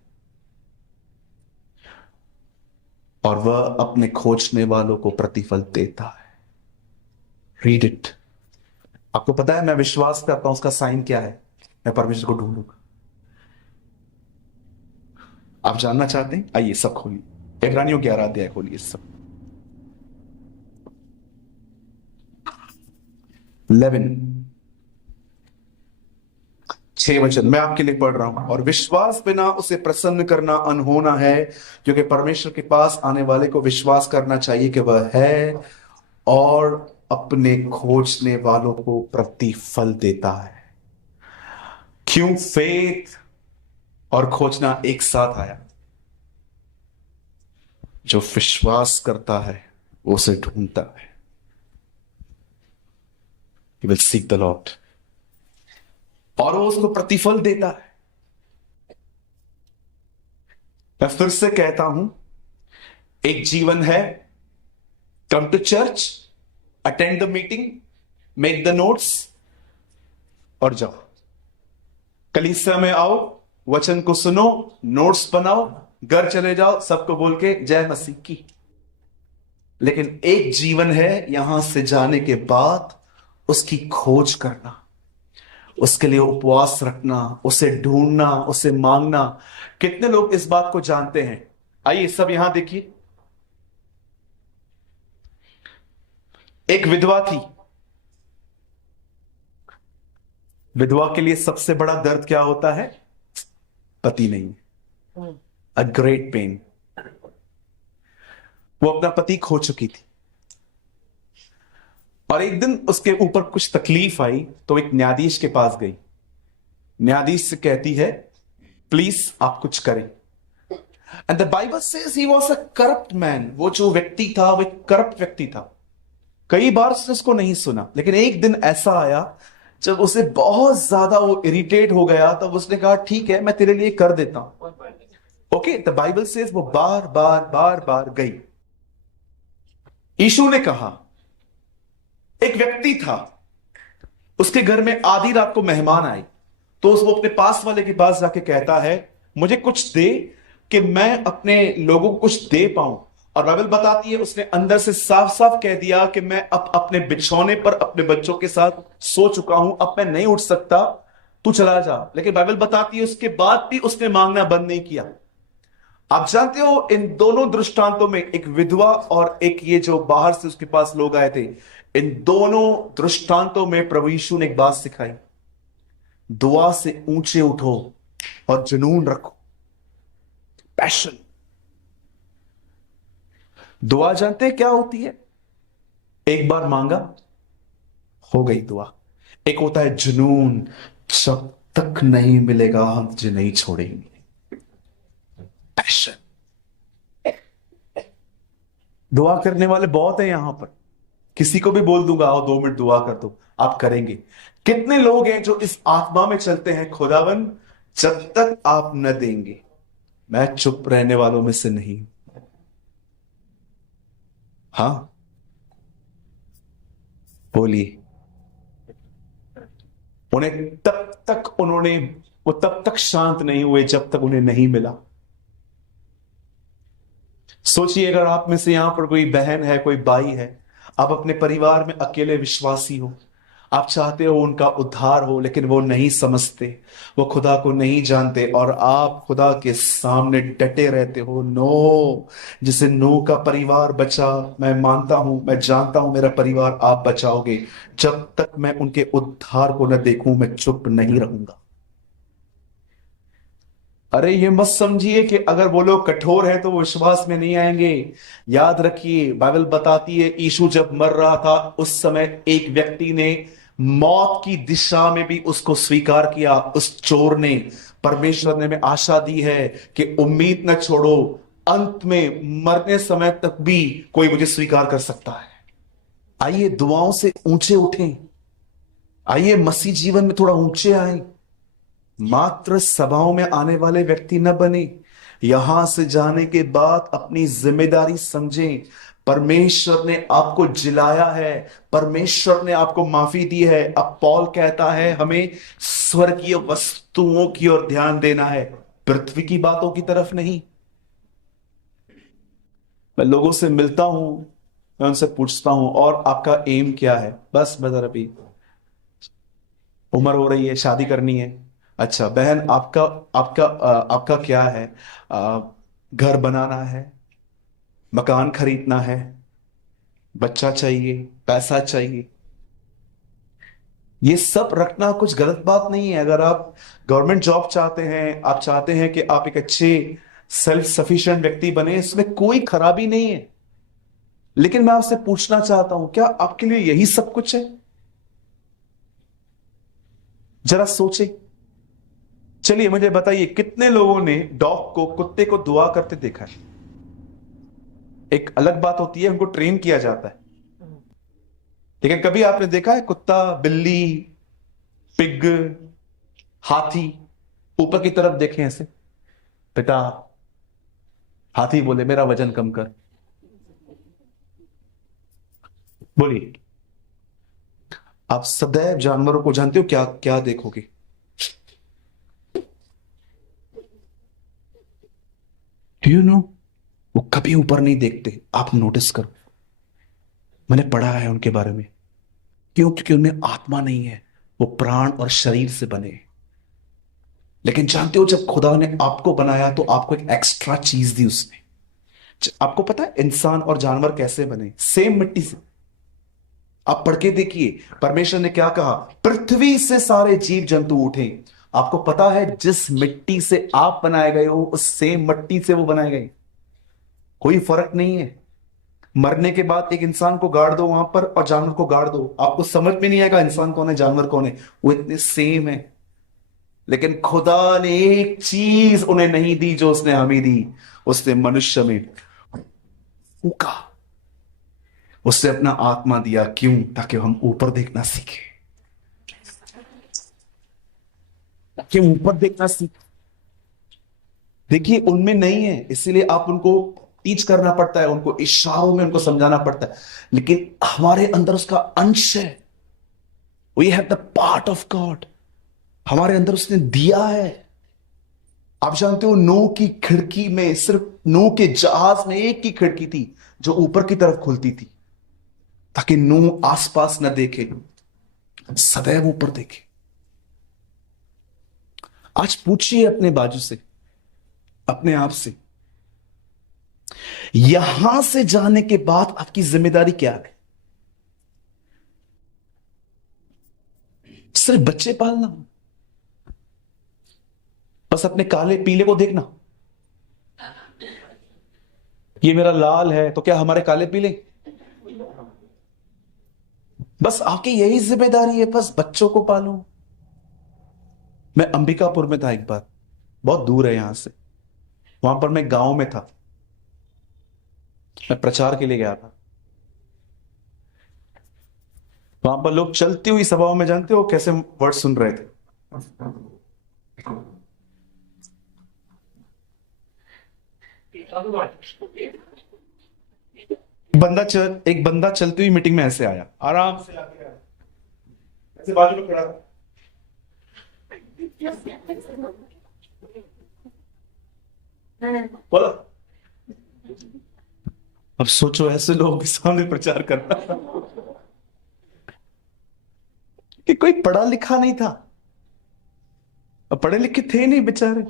और वह अपने खोजने वालों को प्रतिफल देता है। Read it. आपको पता है मैं विश्वास करता हूं, उसका साइन क्या है? मैं परमेश्वर को ढूंढूंगा। आप जानना चाहते हैं? आइए सब खोलिए, इब्रानियों 11 अध्याय खोलिए सब। 11, 6 वचन मैं आपके लिए पढ़ रहा हूं। और विश्वास बिना उसे प्रसन्न करना अनहोना है, क्योंकि परमेश्वर के पास आने वाले को विश्वास करना चाहिए कि वह है और अपने खोजने वालों को प्रतिफल देता है। क्यों फेथ और खोजना एक साथ आया? जो विश्वास करता है वो उसे ढूंढता है। He will seek the Lord, और वो उसको प्रतिफल देता है। मैं फिर से कहता हूं, एक जीवन है, come to church, attend the meeting, make the notes और जाओ। कलीसिया में आओ, वचन को सुनो, नोट्स बनाओ, घर चले जाओ, सबको बोल के जय मसीह की। लेकिन एक जीवन है यहां से जाने के बाद उसकी खोज करना, उसके लिए उपवास रखना, उसे ढूंढना, उसे मांगना। कितने लोग इस बात को जानते हैं? आइए सब यहां देखिए। एक विधवा थी। विधवा के लिए सबसे बड़ा दर्द क्या होता है? पति नहीं। A great pen. वो अपना पति खो चुकी थी, और एक दिन उसके ऊपर कुछ तकलीफ आई तो एक न्यायाधीश के पास गई। न्यायाधीश से कहती है प्लीज आप कुछ करें। And the Bible says he was a corrupt man. वो जो व्यक्ति था वो एक करप्ट व्यक्ति था। कई बार उसने उसको नहीं सुना, लेकिन एक दिन ऐसा आया जब उसे बहुत ज्यादा वो इरिटेट हो गया, तब उसने कहा ठीक है मैं तेरे लिए कर देता हूं। ओके, द बाइबल सेज वो बार बार बार बार गई। यीशु ने कहा, एक व्यक्ति था, उसके घर में आधी रात को मेहमान आए, तो वो अपने पास वाले के पास जाके कहता है, मुझे कुछ दे कि मैं अपने लोगों को कुछ दे पाऊं। और बाइबल बताती है उसने अंदर से साफ साफ कह दिया कि मैं अब अपने बिछौने पर अपने बच्चों के साथ सो चुका हूं, अब मैं नहीं उठ सकता, तू चला जा। लेकिन बाइबल बताती है उसके बाद भी उसने मांगना बंद नहीं किया। आप जानते हो इन दोनों दृष्टांतों में, एक विधवा और एक ये जो बाहर से उसके पास लोग आए थे, इन दोनों दृष्टांतों में प्रभु यीशु ने एक बात सिखाई, दुआ से ऊंचे उठो और जुनून रखो, पैशन। दुआ जानते हैं क्या होती है? एक बार मांगा, हो गई दुआ। एक होता है जुनून, जब तक नहीं मिलेगा हम तुझे नहीं छोड़ेंगे, पैशन। दुआ करने वाले बहुत हैं यहां पर, किसी को भी बोल दूंगा आओ 2 मिनट दुआ कर दो, आप करेंगे। कितने लोग हैं जो इस आत्मा में चलते हैं, खुदावन जब तक आप न देंगे मैं चुप रहने वालों में से नहीं। हाँ, बोलिए। उन्हें तब तक उन्होंने वो तब तक शांत नहीं हुए जब तक उन्हें नहीं मिला। सोचिए, अगर आप में से यहां पर कोई बहन है, कोई भाई है, आप अपने परिवार में अकेले विश्वासी हो, आप चाहते हो उनका उद्धार हो, लेकिन वो नहीं समझते, वो खुदा को नहीं जानते, और आप खुदा के सामने डटे रहते हो। नो, जिसे नो का परिवार बचा, मैं मानता हूं, मैं जानता हूं मेरा परिवार आप बचाओगे। जब तक मैं उनके उद्धार को न देखूं मैं चुप नहीं रहूंगा। अरे ये मत समझिए कि अगर वो लोग कठोर है तो वो विश्वास में नहीं आएंगे। याद रखिए, बाइबल बताती है यीशु जब मर रहा था उस समय एक व्यक्ति ने मौत की दिशा में भी उसको स्वीकार किया, उस चोर ने। परमेश्वर ने हमें आशा दी है कि उम्मीद न छोड़ो, अंत में मरने समय तक भी कोई मुझे स्वीकार कर सकता है। आइए दुआओं से ऊंचे उठें, आइए मसीह जीवन में थोड़ा ऊंचे आए। मात्र सभाओं में आने वाले व्यक्ति न बने, यहां से जाने के बाद अपनी जिम्मेदारी समझें। परमेश्वर ने आपको जिलाया है, परमेश्वर ने आपको माफी दी है। अब पौल कहता है हमें स्वर्गीय वस्तुओं की ओर ध्यान देना है, पृथ्वी की बातों की तरफ नहीं। मैं लोगों से मिलता हूं, मैं उनसे पूछता हूं और आपका एम क्या है? बस ब्रदर अभी उम्र हो रही है, शादी करनी है। अच्छा बहन, आपका आपका आपका क्या है? अ, घर बनाना है, मकान खरीदना है, बच्चा चाहिए, पैसा चाहिए। ये सब रखना कुछ गलत बात नहीं है। अगर आप गवर्नमेंट जॉब चाहते हैं, आप चाहते हैं कि आप एक अच्छे सेल्फ सफिशिएंट व्यक्ति बने, इसमें कोई खराबी नहीं है। लेकिन मैं आपसे पूछना चाहता हूं, क्या आपके लिए यही सब कुछ है? जरा सोचे। चलिए मुझे बताइए, कितने लोगों ने डॉग को, कुत्ते को दुआ करते देखा है? एक अलग बात होती है उनको ट्रेन किया जाता है, लेकिन कभी आपने देखा है कुत्ता, बिल्ली, पिग, हाथी ऊपर की तरफ देखें ऐसे? बेटा, हाथी बोले मेरा वजन कम कर। बोलिए, आप सदैव जानवरों को जानते हो क्या क्या देखोगे? डू यू नो, वो कभी ऊपर नहीं देखते। आप नोटिस करो, मैंने पढ़ा है उनके बारे में। क्यों? क्योंकि उनमें आत्मा नहीं है, वो प्राण और शरीर से बने हैं। लेकिन जानते हो, जब खुदा ने आपको बनाया तो आपको एक एक्स्ट्रा चीज दी उसने। आपको पता है इंसान और जानवर कैसे बने? सेम मिट्टी से। आप पढ़ के देखिए, परमेश्वर ने क्या कहा, पृथ्वी से सारे जीव जंतु उठे। आपको पता है जिस मिट्टी से आप बनाए गए हो उस सेम मिट्टी से वो बनाए गए, कोई फर्क नहीं है। मरने के बाद एक इंसान को गाड़ दो वहां पर और जानवर को गाड़ दो, आपको समझ में नहीं आएगा इंसान कौन है जानवर कौन है, वो इतने सेम है। लेकिन खुदा ने एक चीज उन्हें नहीं दी जो उसने हमें दी, उसने मनुष्य में फूका, उससे अपना आत्मा दिया। क्यों? ताकि हम ऊपर देखना सीखे। क्यों ऊपर देखना सीखे? देखिए उनमें नहीं है, इसीलिए आप उनको टीच करना पड़ता है, उनको इशारों में उनको समझाना पड़ता है, लेकिन हमारे अंदर उसका अंश है। We have the part of God, हमारे अंदर उसने दिया है। आप जानते हो नूह की खिड़की में, सिर्फ नूह के जहाज में एक ही खिड़की थी जो ऊपर की तरफ खुलती थी, ताकि नूह आसपास न देखे, सदैव ऊपर देखे। आज पूछिए अपने बाजू से, अपने आप से, यहां से जाने के बाद आपकी जिम्मेदारी क्या है? सिर्फ बच्चे पालना, बस अपने काले पीले को देखना, ये मेरा लाल है तो क्या हमारे काले पीले, बस आपकी यही जिम्मेदारी है, बस बच्चों को पालो। मैं अंबिकापुर में था एक बार, बहुत दूर है यहां से, वहां पर मैं गांव में था, मैं प्रचार के लिए गया था। वहां पर लोग चलती हुई सभाओं में, जानते हो कैसे वर्ड सुन रहे थे? एक बंदा चलती हुई मीटिंग में ऐसे आया, आराम से आके आया, ऐसे बाजू में खड़ा था। बोला, अब सोचो ऐसे लोगों के सामने प्रचार करना, कि कोई पढ़ा लिखा नहीं था, अब पढ़े लिखे थे नहीं बेचारे।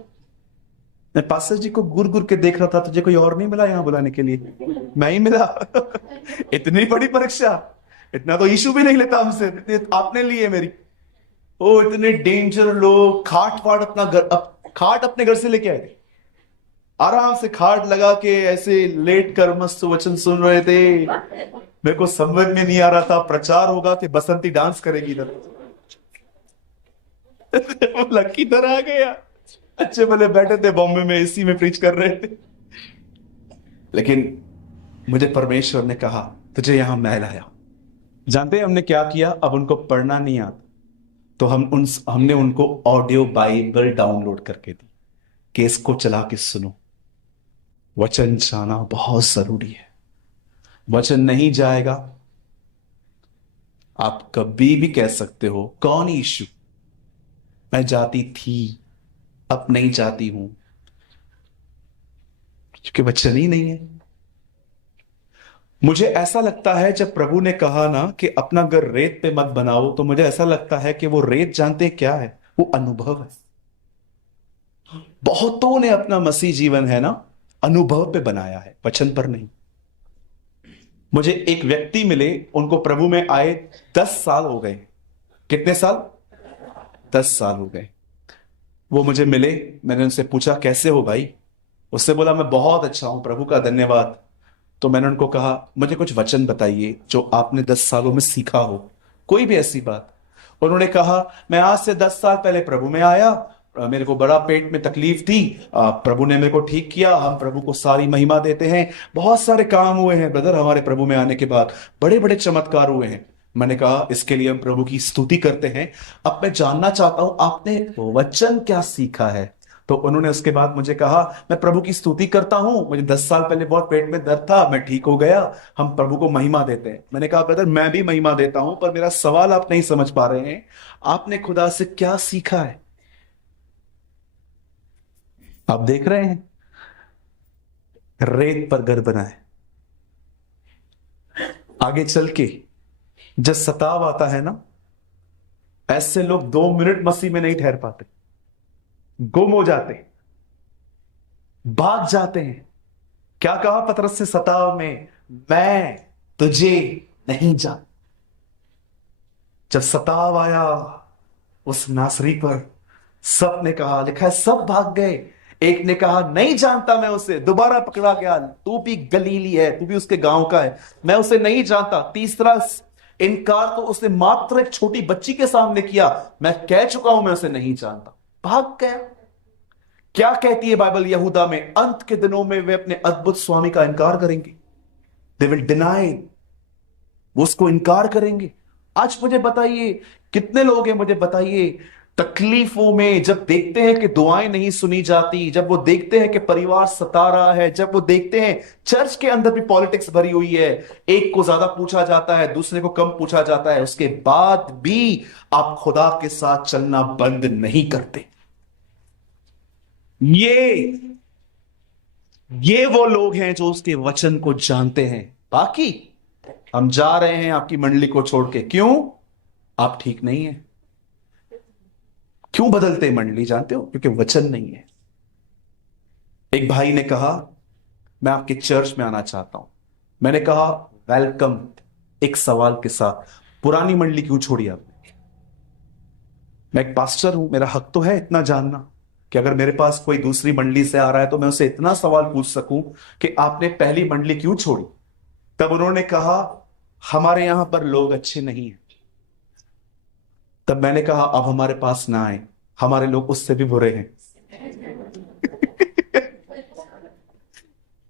मैं पास्टर जी को गुर गुर के देख रहा था, तुझे कोई और नहीं मिला यहां बुलाने के लिए? मैं ही मिला। इतनी बड़ी परीक्षा, इतना तो इशू भी नहीं लेता हमसे, इतनी आपने ली है मेरी। ओ इतने डेंजर लोग, खाट अपने घर से लेके आए थे, आराम से खाट लगा के ऐसे लेट कर मस्त वचन सुन रहे थे। मेरे को समझ में नहीं आ रहा था, प्रचार होगा कि बसंती डांस करेगी इधर। लकी तरह आ गया, अच्छे भले बैठे थे बॉम्बे में, एसी में प्रीच कर रहे थे, लेकिन मुझे परमेश्वर ने कहा तुझे यहां मैं लाया। जानते हैं हमने क्या किया? अब उनको पढ़ना नहीं आता, तो हमने उनको ऑडियो बाइबल डाउनलोड करके दी कि इसको चला के सुनो। वचन जाना बहुत जरूरी है, वचन नहीं जाएगा, आप कभी भी कह सकते हो कौन इशू, मैं जाती थी अब नहीं जाती हूं, क्योंकि वचन ही नहीं है। मुझे ऐसा लगता है जब प्रभु ने कहा ना कि अपना घर रेत पे मत बनाओ, तो मुझे ऐसा लगता है कि वो रेत जानते क्या है? वो अनुभव है। बहुतों ने अपना मसीह जीवन है ना अनुभव पे बनाया है, वचन पर नहीं। मुझे एक व्यक्ति मिले, उनको प्रभु में आए 10 साल हो गए। कितने साल? 10 साल हो गए। वो मुझे मिले, मैंने उनसे पूछा कैसे हो भाई? उससे बोला मैं बहुत अच्छा हूं, प्रभु का धन्यवाद। तो मैंने उनको कहा मुझे कुछ वचन बताइए जो आपने 10 सालों में सीखा हो, कोई भी ऐसी बात। उन्होंने कहा मैं आज से 10 साल पहले प्रभु में आया, मेरे को बड़ा पेट में तकलीफ थी, प्रभु ने मेरे को ठीक किया, हम प्रभु को सारी महिमा देते हैं। बहुत सारे काम हुए हैं ब्रदर हमारे प्रभु में आने के बाद, बड़े बड़े चमत्कार हुए हैं। मैंने कहा इसके लिए हम प्रभु की स्तुति करते हैं। अब मैं जानना चाहता हूं आपने वचन क्या सीखा है? तो उन्होंने उसके बाद मुझे कहा मैं प्रभु की स्तुति करता हूं, मुझे 10 साल पहले बहुत पेट में दर्द था, मैं ठीक हो गया, हम प्रभु को महिमा देते हैं। मैंने कहा ब्रदर मैं भी महिमा देता हूं, पर मेरा सवाल आप नहीं समझ पा रहे हैं, आपने खुदा से क्या सीखा है? आप देख रहे हैं रेत पर घर बना है, आगे चल के जब सताव आता है ना, ऐसे लोग 2 मिनट मसीह में नहीं ठहर पाते, गुम हो जाते, भाग जाते हैं। क्या कहा पतरस से सताव में? मैं तुझे नहीं जान। जब सताव आया उस नासरी पर, सब ने कहा, लिखा है सब भाग गए। एक ने कहा नहीं जानता मैं उसे, दोबारा पकड़ा गया, तू भी गलीली है, तू भी उसके गांव का है, मैं उसे नहीं जानता। तीसरा इनकार तो उसने मात्र एक छोटी बच्ची के सामने किया, मैं कह चुका हूं मैं उसे नहीं जानता, भाग गया। क्या कहती है बाइबल यहूदा में? अंत के दिनों में वे अपने अद्भुत स्वामी का इनकार करेंगे, दे विल डिनाई, वो उसको इनकार करेंगे। आज मुझे बताइए कितने लोग हैं, मुझे बताइए तकलीफों में जब देखते हैं कि दुआएं नहीं सुनी जाती, जब वो देखते हैं कि परिवार सता रहा है, जब वो देखते हैं चर्च के अंदर भी पॉलिटिक्स भरी हुई है, एक को ज्यादा पूछा जाता है, दूसरे को कम पूछा जाता है, उसके बाद भी आप खुदा के साथ चलना बंद नहीं करते। ये ये वो लोग हैं जो उसके वचन को जानते हैं। बाकी हम जा रहे हैं आपकी मंडली को छोड़ के, क्यों? आप ठीक नहीं है। क्यों बदलते हैं मंडली जानते हो? क्योंकि वचन नहीं है। एक भाई ने कहा, मैं आपके चर्च में आना चाहता हूं। मैंने कहा, वेलकम। एक सवाल के साथ, पुरानी मंडली क्यों छोड़ी आपने? मैं एक पास्टर हूं, मेरा हक तो है इतना जानना कि अगर मेरे पास कोई दूसरी मंडली से आ रहा है तो मैं उसे इतना सवाल पूछ सकूं कि आपने पहली मंडली क्यों छोड़ी। तब उन्होंने कहा, हमारे यहां पर लोग अच्छे नहीं हैं। तब मैंने कहा, अब हमारे पास ना आए, हमारे लोग उससे भी बुरे हैं।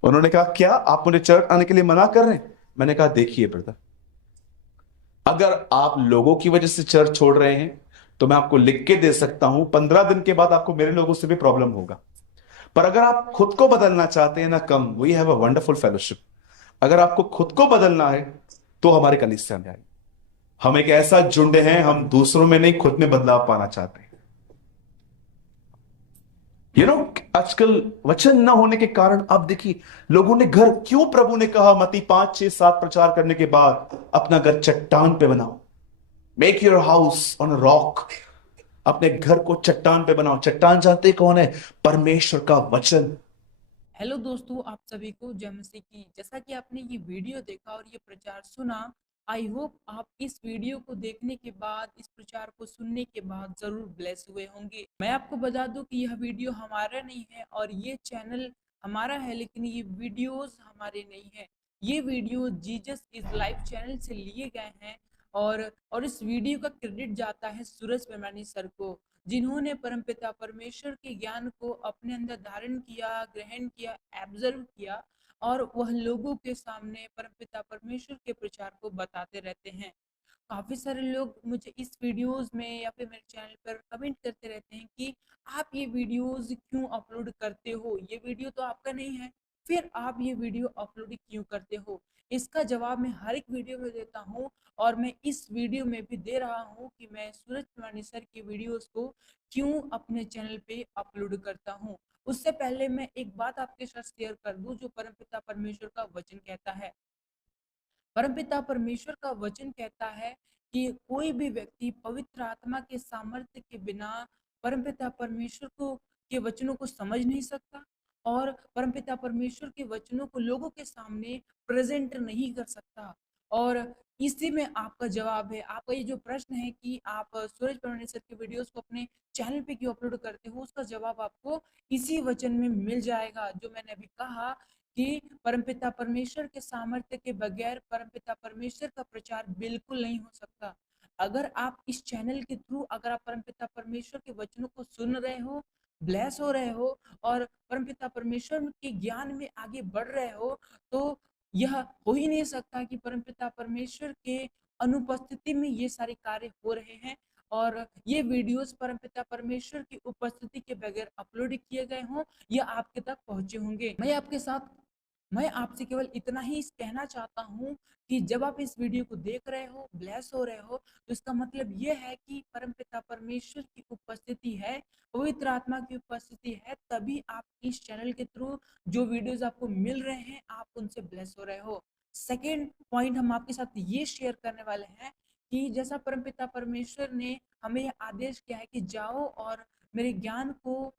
उन्होंने कहा, क्या आप मुझे चर्च आने के लिए मना कर रहे हैं? मैंने कहा, देखिए ब्रदर, अगर आप लोगों की वजह से चर्च छोड़ रहे हैं तो मैं आपको लिख के दे सकता हूं, 15 दिन के बाद आपको मेरे लोगों से भी प्रॉब्लम होगा। पर अगर आप खुद को बदलना चाहते हैं ना, come, we have a wonderful fellowship. अगर आपको खुद को बदलना है तो हमारे कलीसिया में आइए। हम एक ऐसा झुंड हैं, हम दूसरों में नहीं, खुद में बदलाव पाना चाहते हैं। यू नो, आजकल वचन न होने के कारण अब देखिए, लोगों ने घर, क्यों प्रभु ने कहा मत्ती 5, 6, 7 प्रचार करने के बाद, अपना घर चट्टान पे बनाओ। Make your house on a rock. अपने घर को चट्टान पे बनाओ। चट्टान जानते कौन है? परमेश्वर का वचन। हेलो दोस्तों, आप सभी को जय मसीह की। जैसा कि आपने ये वीडियो देखा और ये प्रचार सुना, आई होप आप इस वीडियो को देखने के बाद, इस प्रचार को सुनने के बाद जरूर ब्लेस हुए होंगे। मैं आपको बता दूं कि यह वीडियो हमारा नहीं है और ये चैनल हमारा है, लेकिन ये वीडियोस हमारे नहीं है। ये video Jesus is life channel से लिए गए हैं और इस वीडियो का क्रेडिट जाता है सूरज पेमानी सर को, जिन्होंने परमपिता परमेश्वर के ज्ञान को अपने अंदर धारण किया, ग्रहण किया, एब्जर्व किया और वह लोगों के सामने परमपिता परमेश्वर के प्रचार को बताते रहते हैं। काफी सारे लोग मुझे इस वीडियोस में या फिर मेरे चैनल पर कमेंट करते रहते हैं कि आप ये वीडियोस क्यों अपलोड करते हो, ये वीडियो तो आपका नहीं है, फिर आप ये वीडियो अपलोड क्यों करते हो। इसका जवाब मैं हर एक वीडियो में देता हूँ और मैं इस वीडियो में भी दे रहा हूँ कि मैं सूरज कुमार सर की वीडियोस को क्यों अपने चैनल पे अपलोड करता हूँ। उससे पहले मैं एक बात आपके साथ शेयर कर दूं जो परमपिता परमेश्वर का वचन कहता है। परमपिता परमेश्वर का वचन कहता है कि कोई भी व्यक्ति पवित्र आत्मा के सामर्थ्य के बिना परमपिता परमेश्वर को के वचनों को समझ नहीं सकता और परमपिता परमेश्वर के वचनों को लोगों के सामने प्रेजेंट नहीं कर सकता। और इसी में आपका जवाब है। आपका ये जो प्रश्न है कि आप सूरज परमेश्वर के वीडियोस को अपने चैनल पे क्यों अपलोड करते हो, उसका जवाब आपको इसी वचन में मिल जाएगा जो मैंने अभी कहा कि परमपिता परमेश्वर के सामर्थ्य के बगैर परमपिता परमेश्वर का प्रचार बिल्कुल नहीं हो सकता। अगर आप इस चैनल के थ्रू, अगर आप परमपिता परमेश्वर के वचनों को सुन रहे हो, ब्लेस हो रहे हो और परमपिता परमेश्वर के ज्ञान में आगे बढ़ रहे हो, तो यह हो ही नहीं सकता कि परमपिता परमेश्वर के अनुपस्थिति में ये सारे कार्य हो रहे हैं और ये वीडियोस परमपिता परमेश्वर की उपस्थिति के बगैर अपलोड किए गए हों या आपके तक पहुंचे होंगे। मैं आपसे केवल इतना ही कहना चाहता हूँ कि जब आप इस वीडियो को देख रहे हो, ब्लेस हो रहे हो, तो इसका मतलब ये है कि परमपिता परमेश्वर की उपस्थिति है, पवित्र आत्मा की उपस्थिति है, तभी आप इस चैनल के थ्रू जो वीडियोस आपको मिल रहे हैं, आप उनसे ब्लेस हो रहे हो। सेकेंड पॉइंट हम आपके साथ ये शेयर करने वाले हैं कि जैसा परमपिता परमेश्वर ने हमें यह आदेश किया है कि जाओ और मेरे ज्ञान को,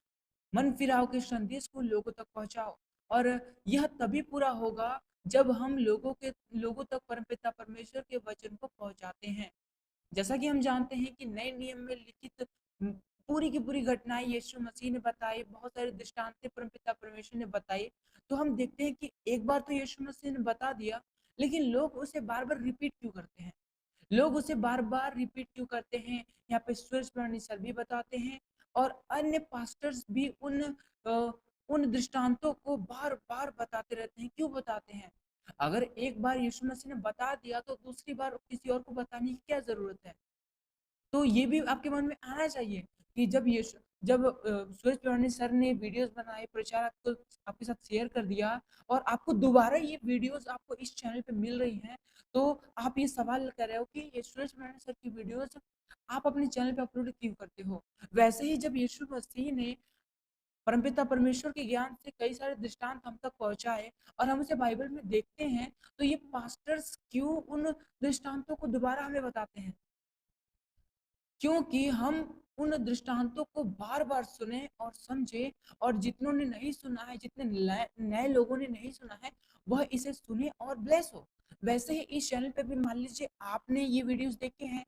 मन फिराव के संदेश को लोगों तक पहुंचाओ, और यह तभी पूरा होगा जब हम लोगों तक परमपिता परमेश्वर के वचन को पहुंचाते हैं। जैसा कि हम जानते हैं कि नए नियम में लिखित पूरी की पूरी घटनाएं यीशु मसीह ने बताई, बहुत सारे दृष्टांत परमपिता परमेश्वर ने बताई। तो हम देखते हैं कि एक बार तो यीशु मसीह ने बता दिया, लेकिन लोग उसे बार बार रिपीट क्यों करते हैं? लोग उसे बार बार रिपीट क्यों करते हैं? यहाँ पे सूरज प्रणाली सर भी बताते हैं और अन्य पास्टर्स भी उन दृष्टांतों को बार बार बताते रहते हैं। क्यों बताते हैं? अगर एक बार यीशु मसीह ने बता दिया तो दूसरी बार किसी और को बताने की क्या जरूरत है? तो ये भी आपके मन में आना चाहिए। कि जब सूरज प्रमाणी सर ने वीडियोस बनाए, प्रचार आपको आपके साथ शेयर कर दिया और आपको दोबारा ये वीडियोस आपको इस चैनल पे मिल रही हैं, तो आप ये सवाल कर रहे हो कि ये सूरज प्रमाणी सर की वीडियोस आप अपने चैनल पे अपलोड क्यों करते हो? वैसे ही जब यीशु मसीह ने परमपिता परमेश्वर के ज्ञान से कई सारे दृष्टांत हम तक पहुंचाए और हम उसे बाइबल में देखते हैं, तो ये पास्टर्स क्यों उन दृष्टांतों को दोबारा हमें बताते हैं? क्योंकि हम उन दृष्टांतों को बार-बार सुने और समझे और जितनों ने नहीं सुना है, जितने नए नए लोगों ने नहीं सुना है, वह इसे सुने और ब्लेस हो। वैसे ही इस चैनल पे भी मान लीजिए आपने ये वीडियोस देखे हैं,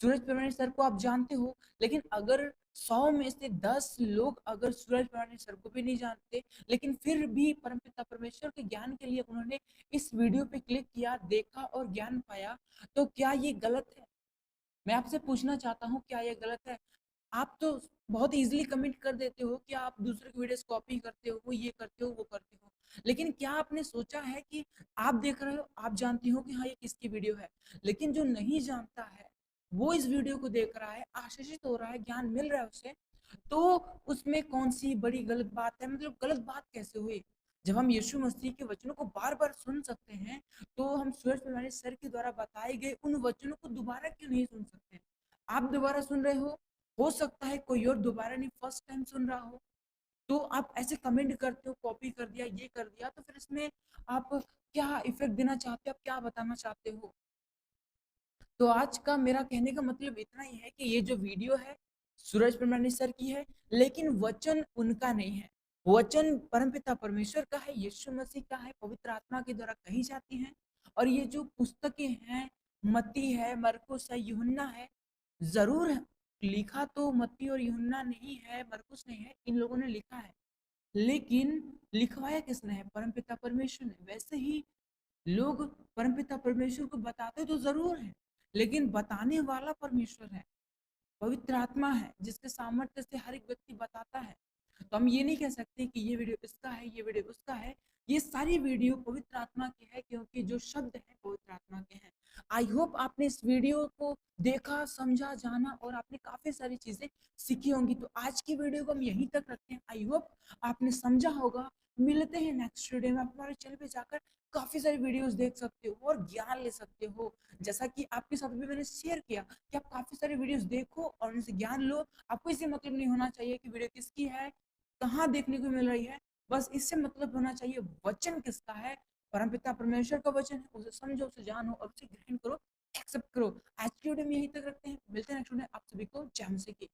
सूरज प्रमाणी सर को आप जानते हो, लेकिन अगर 100 में से 10 लोग अगर सूरज प्रमाणी सर को भी नहीं जानते, लेकिन फिर भी परमपिता परमेश्वर के ज्ञान के लिए उन्होंने इस वीडियो पे क्लिक किया, देखा और ज्ञान पाया, तो क्या ये गलत है? मैं आपसे पूछना चाहता हूँ, क्या ये गलत है? आप तो बहुत ईज़िली कमेंट कर देते हो कि आप दूसरे की वीडियोज़ कॉपी करते हो, ये करते हो, वो करते हो। लेकिन क्या आपने सोचा है कि आप देख रहे हो, आप जानते हो कि हाँ, ये किसकी वीडियो है। लेकिन जो नहीं जानता है, वो इस वीडियो को देख रहा है, आशीषित हो रहा है, ज्ञान मिल रहा है उसे, तो उसमें कौन-सी बड़ी गलत बात है? मतलब गलत बात कैसे हुई? जब हम यीशु मसीह के वचनों को बार-बार सुन सकते हैं, तो हम सूरज प्रमाणी सर के द्वारा बताए गए उन वचनों को दोबारा क्यों नहीं सुन सकते? आप दोबारा सुन रहे हो सकता है कोई और दोबारा नहीं फर्स्ट टाइम सुन रहा हो, तो आप ऐसे कमेंट करते हो, कॉपी कर दिया, ये कर दिया, तो फिर इसमें आप क्या इफ़ेक्ट देना चाहते हो? आप क्या बताना चाहते हो? तो आज का मेरा कहने का मतलब इतना ही है कि ये जो वीडियो है सूरज प्रमाणी सर की है, लेकिन वचन उनका नहीं है। वचन परमपिता परमेश्वर का है, यीशु मसीह का है, पवित्र आत्मा के द्वारा कही जाती हैं। और ये जो पुस्तकें हैं, मत्ती है, मरकुस है, यूहन्ना है, जरूर है, लिखा तो मत्ती और यूहन्ना नहीं है, मरकुस नहीं है, इन लोगों ने लिखा है, लेकिन लिखवाया किसने है? परमपिता परमेश्वर ने। वैसे ही लोग परमपिता परमेश्वर को बताते तो जरूर हैं, लेकिन बताने वाला परमेश्वर है, पवित्र आत्मा है, जिसके सामर्थ्य से हर एक व्यक्ति बताता है। तो हम ये नहीं कह सकते कि ये वीडियो इसका है, ये वीडियो उसका है। ये सारी वीडियो पवित्र आत्मा की है, क्योंकि जो शब्द है पवित्र आत्मा के हैं। आई होप आपने इस वीडियो को देखा, समझा, जाना और आपने काफी सारी चीजें सीखी होंगी। तो आज की वीडियो को हम यहीं तक रखते हैं। आई होप आपने समझा होगा। मिलते हैं नेक्स्ट वीडियो में। आप हमारे चैनल पे जाकर काफी सारी वीडियोस देख सकते हो और ज्ञान ले सकते हो, जैसा कि आपके साथ भी मैंने शेयर किया कि आप काफी सारे वीडियोस देखो और उनसे ज्ञान लो। आपको इससे मतलब नहीं होना चाहिए कि वीडियो किसकी है, कहाँ देखने को मिल रही है। बस इससे मतलब होना चाहिए वचन किसका है, परमपिता परमेश्वर का वचन है, उसे समझो, उसे जानो और उसे ग्रहण करो, एक्सेप्ट करो। आज की वीडियो में यहीं तक रखते हैं। मिलते हैं नेक्स्ट वीडियो में। आप सभी को जय मसीह की।